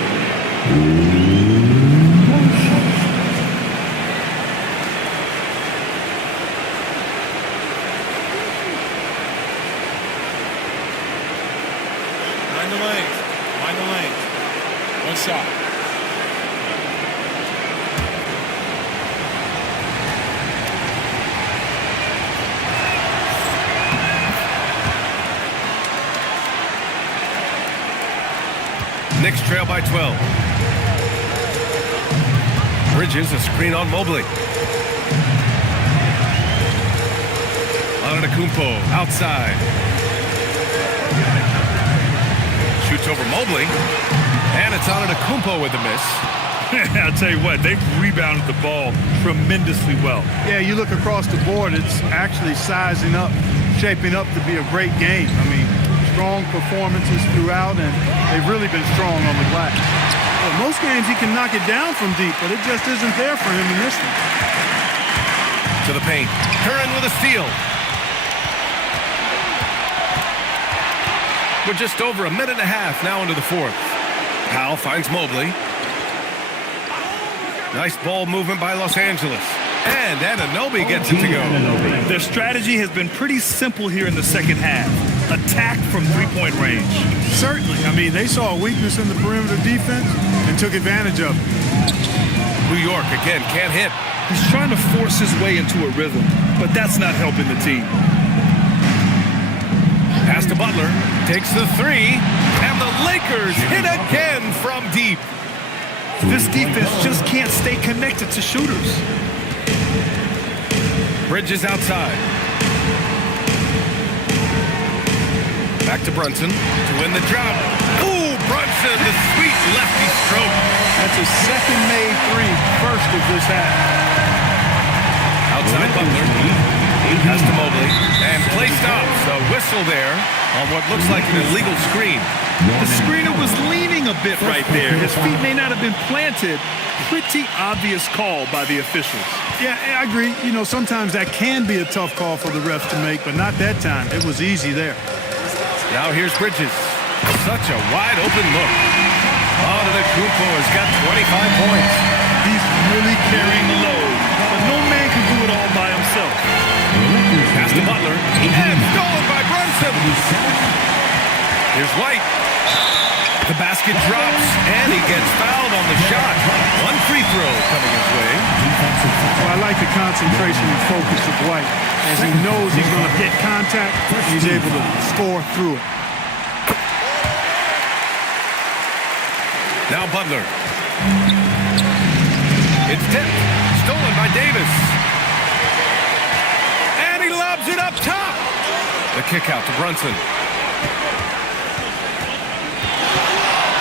Mind the lanes. Mind the lanes. One shot. Knicks trail by 12. Bridges, a screen on Mobley. Antetokounmpo outside. Shoots over Mobley. And it's Antetokounmpo with the miss. I'll tell you what, they've rebounded the ball tremendously well. Yeah, you look across the board, it's actually sizing up, shaping up to be a great game. I mean, strong performances throughout, and they've really been strong on the glass. Well, most games he can knock it down from deep, but it just isn't there for him in this one. To the paint. Curran with a steal. We're just over a minute and a half now into the fourth. Powell finds Mobley. Nice ball movement by Los Angeles. And Anunoby gets it to go. Their strategy has been pretty simple here in the second half. Attack from three-point range. Certainly. I mean, they saw a weakness in the perimeter defense and took advantage of it. New York, again, can't hit. He's trying to force his way into a rhythm, but that's not helping the team. Pass to Butler. Takes the three. And the Lakers hit again from deep. This defense just can't stay connected to shooters. Bridges outside. Back to Brunson to win the drought. Ooh, Brunson, the sweet lefty stroke. That's a second-made three, first of this half. Outside Butler. Pass to Mobley. And play stops. A whistle there on what looks like an illegal screen. The screener was leaning a bit right there. His feet may not have been planted. Pretty obvious call by the officials. Yeah, I agree. You know, sometimes that can be a tough call for the refs to make, but not that time. It was easy there. Now here's Bridges. Such a wide open look. Antetokounmpo has got 25 points. He's really carrying the load, but no man can do it all by himself. Pass to Butler, and stolen by Brunson. Here's White. The basket drops, and he gets fouled on the shot. One free throw coming his way. Well, I like the concentration and focus of White. As he knows he's going to get contact, he's able to score through it. Now Butler. It's tipped. Stolen by Davis. And he lobs it up top. The kick out to Brunson.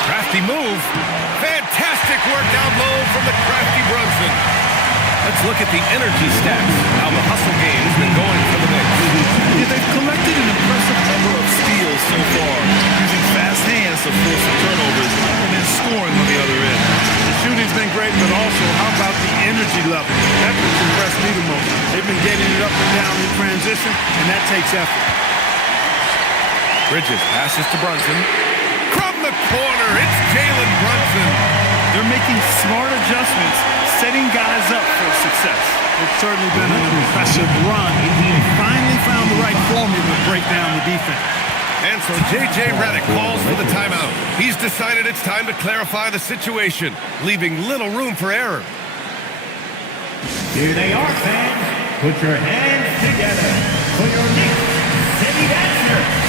Crafty move. Fantastic work down low from the crafty Brunson. Let's look at the energy stats. How the hustle game has been going for the Knicks. Yeah, they've collected an impressive number of steals so far, using fast hands to force some turnovers and then scoring on the other end. The shooting's been great, but also how about the energy level? That's what's impressed me the most. They've been getting it up and down in transition, and that takes effort. Bridges passes to Brunson. From the corner, it's Jalen Brunson. They're making smart adjustments, setting guys up for success. It's certainly been an impressive run. He finally found the right formula to break down the defense. And so J.J. Redick calls for the timeout. He's decided it's time to clarify the situation, leaving little room for error. Here they are, fans. Put your hands together for your Knicks City Dancer.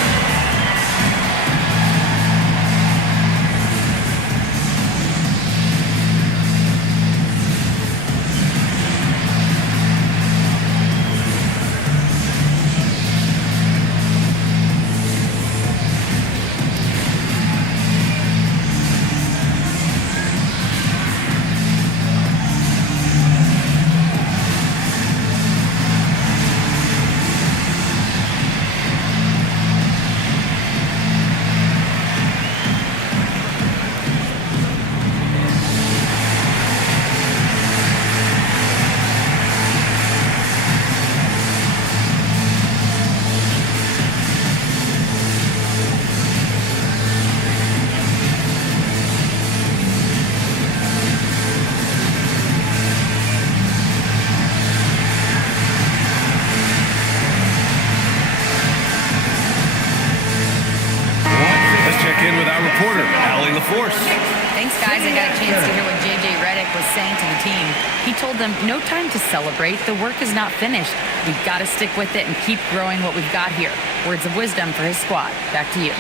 Thanks, guys. I got a chance to hear what J.J. Redick was saying to the team. He told them, no time to celebrate. The work is not finished. We've got to stick with it and keep growing what we've got here. Words of wisdom for his squad. Back to you.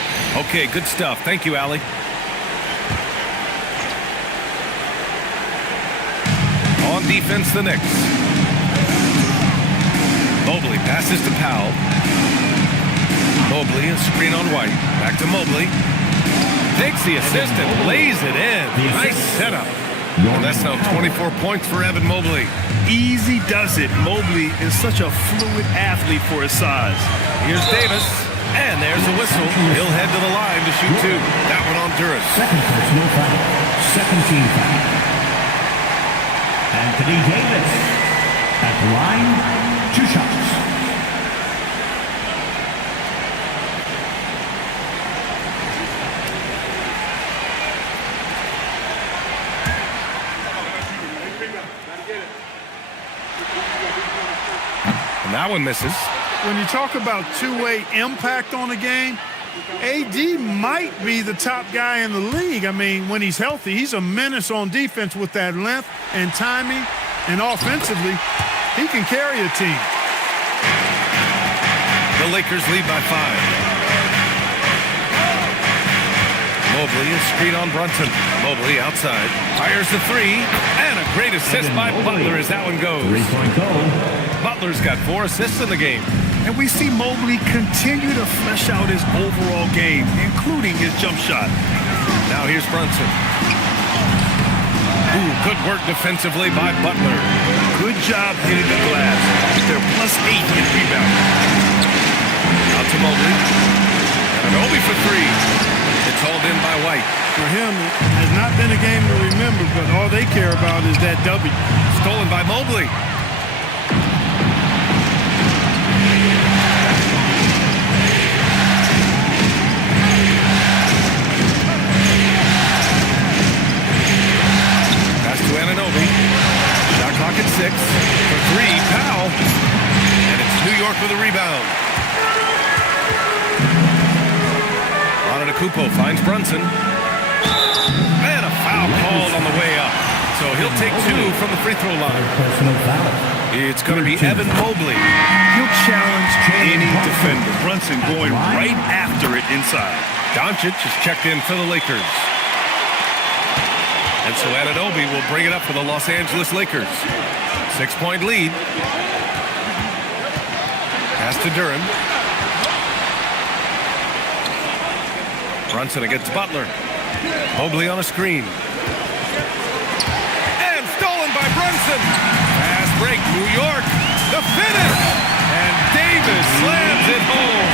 Okay, good stuff. Thank you, Allie. On defense, the Knicks. Mobley passes to Powell. Mobley, a screen on White. Back to Mobley. Takes the assist and lays it in. Nice setup. And that's now 24 points for Evan Mobley. Easy does it. Mobley is such a fluid athlete for his size. Here's Davis. And there's a whistle. He'll head to the line to shoot two. That one on Duras. Second personal foul. Second team foul. Anthony Davis at the line, 2 shots. And that one misses. When you talk about two-way impact on the game, AD might be the top guy in the league. I mean, when he's healthy, he's a menace on defense with that length and timing, and offensively, he can carry a team. The Lakers lead by 5. Mobley, a screen on Brunson. Mobley outside, fires the three, and a great assist by Butler as that one goes. 3-point goal. Butler's got 4 assists in the game. And we see Mobley continue to flesh out his overall game, including his jump shot. Now here's Brunson. Ooh, good work defensively by Butler. Good job hitting the glass. They're +8 in rebounding. Out to Mobley. And Obi for 3. The It's hauled in by White. For him, it has not been a game to remember, but all they care about is that W. Stolen by Mobley. Pass to Anunoby. Shot clock at 6. For 3, Powell. And it's New York with a rebound. Antetokounmpo finds Brunson. And a foul called on the way up. So he'll take 2 from the free throw line. Personal foul. It's going to be Evan Mobley. He'll challenge any defender. Brunson going right after it inside. Doncic is checked in for the Lakers. And so Anunoby will bring it up for the Los Angeles Lakers. 6-point lead. Pass to Duren. Brunson against Butler. Mobley on a screen. And stolen by Brunson. Fast break, New York. The finish. And Davis slams it home.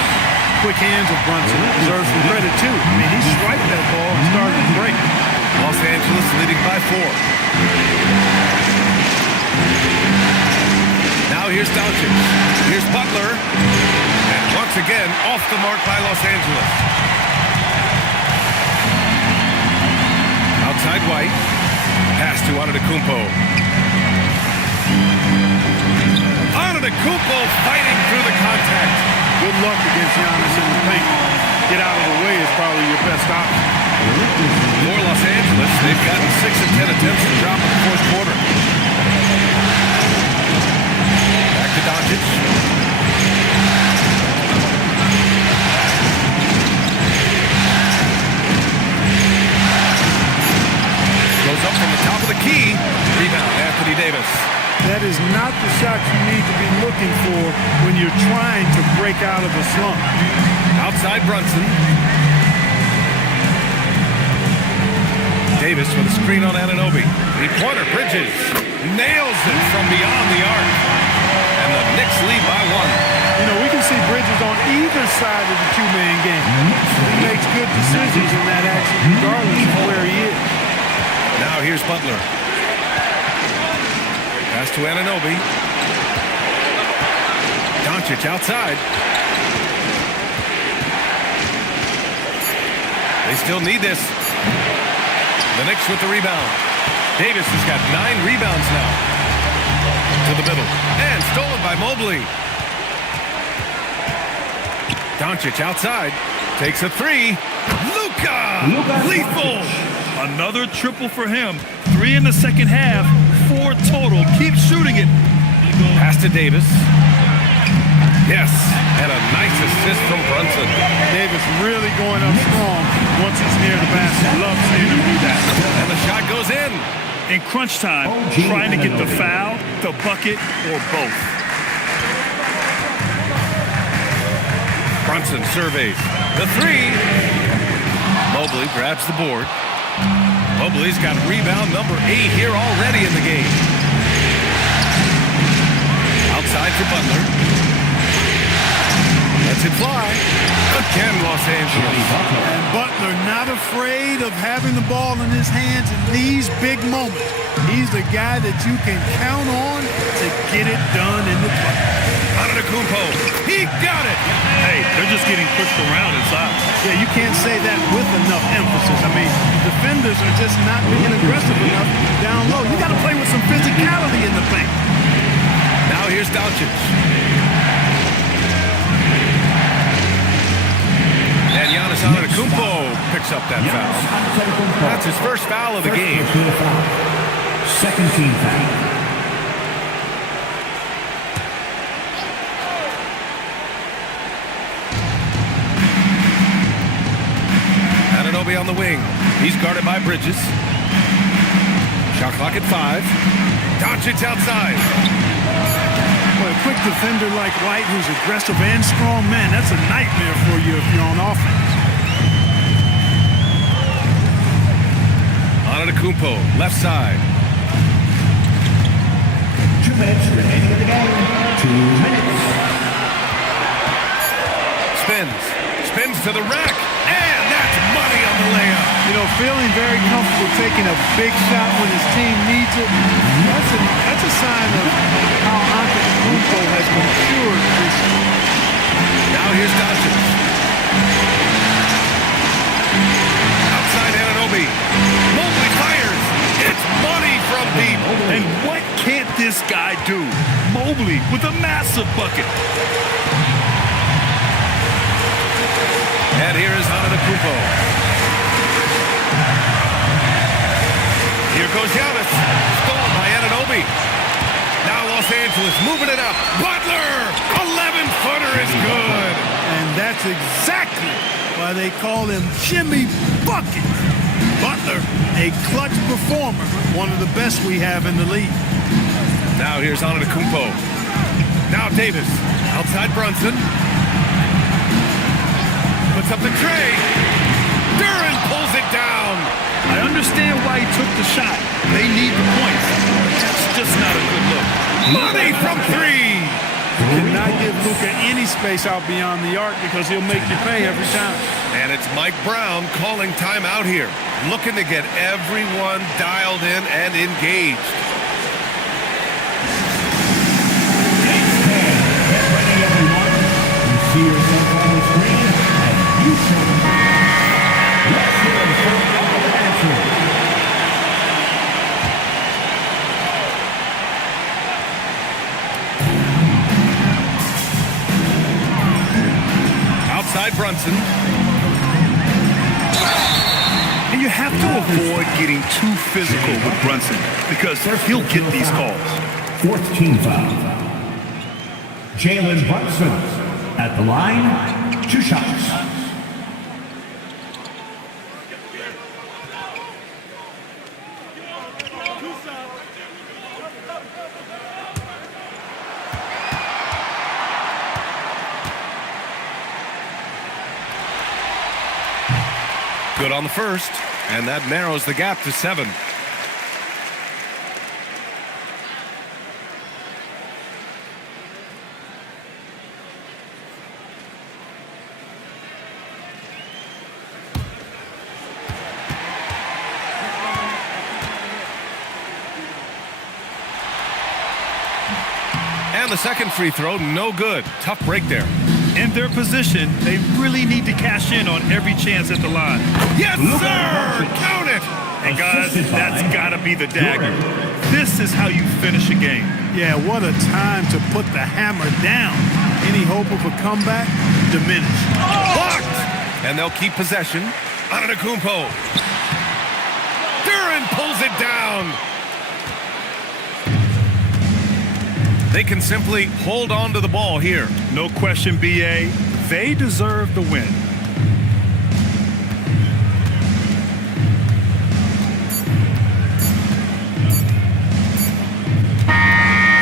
Quick hands of Brunson. Deserves some credit, too. I mean, he swiped that ball and started to break. Los Angeles leading by 4. Now here's Doncic. Here's Butler. And once again, off the mark by Los Angeles. Outside White. Pass to Antetokounmpo. Antetokounmpo fighting through the contact. Good luck against Giannis in the paint. Get out of the way is probably your best option. For Los Angeles, they've gotten 6 of 10 attempts to drop in the fourth quarter. Back to Doncic. Goes up from the top of the key. Rebound, Anthony Davis. That is not the shot you need to be looking for when you're trying to break out of a slump. Outside Brunson. Davis with a screen on Anunoby. Three-pointer, Bridges. Nails it from beyond the arc. And the Knicks lead by 1. You know, we can see Bridges on either side of the two-man game. He makes good decisions in that action regardless of where he is. Now here's Butler. Pass to Anunoby. Doncic outside. They still need this. The Knicks with the rebound. Davis has got 9 rebounds now. To the middle. And stolen by Mobley. Doncic outside. Takes a 3. Luka! Lethal! Another triple for him. 3 in the second half. 4 total. Keep shooting it. Pass to Davis. Yes, and a nice assist from Brunson. Davis really going up strong once he's near the basket. Love seeing him do that. And the shot goes in. In crunch time, trying to get the foul, the bucket, or both. Brunson surveys. The 3. Mobley grabs the board. Mobley's got rebound number 8 here already in the game. Outside for Butler. Lets it fly. Again, Los Angeles. And Butler not afraid of having the ball in his hands in these big moments. He's the guy that you can count on to get it done in the clutch. Antetokounmpo. He got it. Hey, they're just getting pushed around inside. Yeah, you can't say that with enough emphasis. I mean, defenders are just not being aggressive enough down low. You got to play with some physicality in the paint. Now here's Doncic. And Giannis Antetokounmpo picks up that foul. That's his first foul of the game. Second team foul. Anunoby on the wing. He's guarded by Bridges. Shot clock at 5. Doncic outside. Boy, a quick defender like White who's aggressive and strong, man, that's a nightmare for you if you're on offense. Antetokounmpo, left side. 2 minutes remaining in the game. 2 minutes. Spins to the rack. And that's money on You know, feeling very comfortable taking a big shot when his team needs it. That's a sign of how Antetokounmpo has matured this year. Now here's Doncic. Outside Anunoby. Mobley fires. It's money from deep. And what can't this guy do? Mobley with a massive bucket. And here is Antetokounmpo. Here goes Giannis. Stolen by Anunoby. Now Los Angeles moving it up. Butler! 11-footer is good. And that's exactly why they call him Jimmy Bucket. Butler, a clutch performer, one of the best we have in the league. Now here's Antetokounmpo. Now Davis. Outside Brunson. Puts up the tray. Duran pulls it down. I understand why he took the shot. They need the points. But that's just not a good look. Money from three. You cannot give Luka any space out beyond the arc because he'll make you pay every time. And it's Mike Brown calling timeout here. Looking to get everyone dialed in and engaged. Get ready, everyone. You see yourself on the screen, and you show them. Let's hear it from all the answers. Outside Brunson. And you have to avoid getting too physical with Brunson because he'll get these calls. Fourth team foul. Jalen Brunson at the line, 2 shots. Good on the first, and that narrows the gap to 7. And the second free throw, no good. Tough break there. In their position, they really need to cash in on every chance at the line. Yes, sir! Count it! And guys, that's got to be the dagger. This is how you finish a game. Yeah, what a time to put the hammer down. Any hope of a comeback? Diminished. Blocked! And they'll keep possession. Antetokounmpo. Duran pulls it down. They can simply hold on to the ball here. No question, B.A. They deserve the win.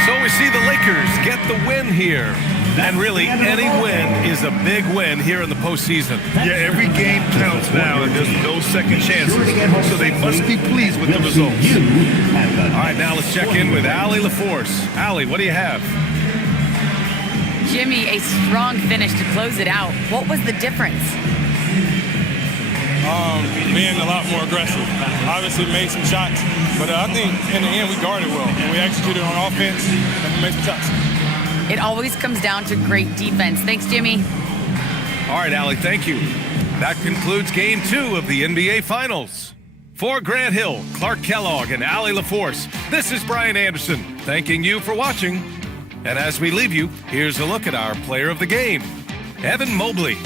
So we see the Lakers get the win here. And really, any win is a big win here in the postseason. Yeah, every game counts now, and there's no second chances. So they must be pleased with the results. All right, now let's check in with Allie LaForce. Allie, what do you have? Jimmy, a strong finish to close it out. What was the difference? Being a lot more aggressive. Obviously made some shots, but I think in the end we guarded well. And we executed on offense and we made some shots. It always comes down to great defense. Thanks, Jimmy. All right, Allie, thank you. That concludes Game 2 of the NBA Finals. For Grant Hill, Clark Kellogg, and Allie LaForce, this is Brian Anderson, thanking you for watching. And as we leave you, here's a look at our player of the game, Evan Mobley.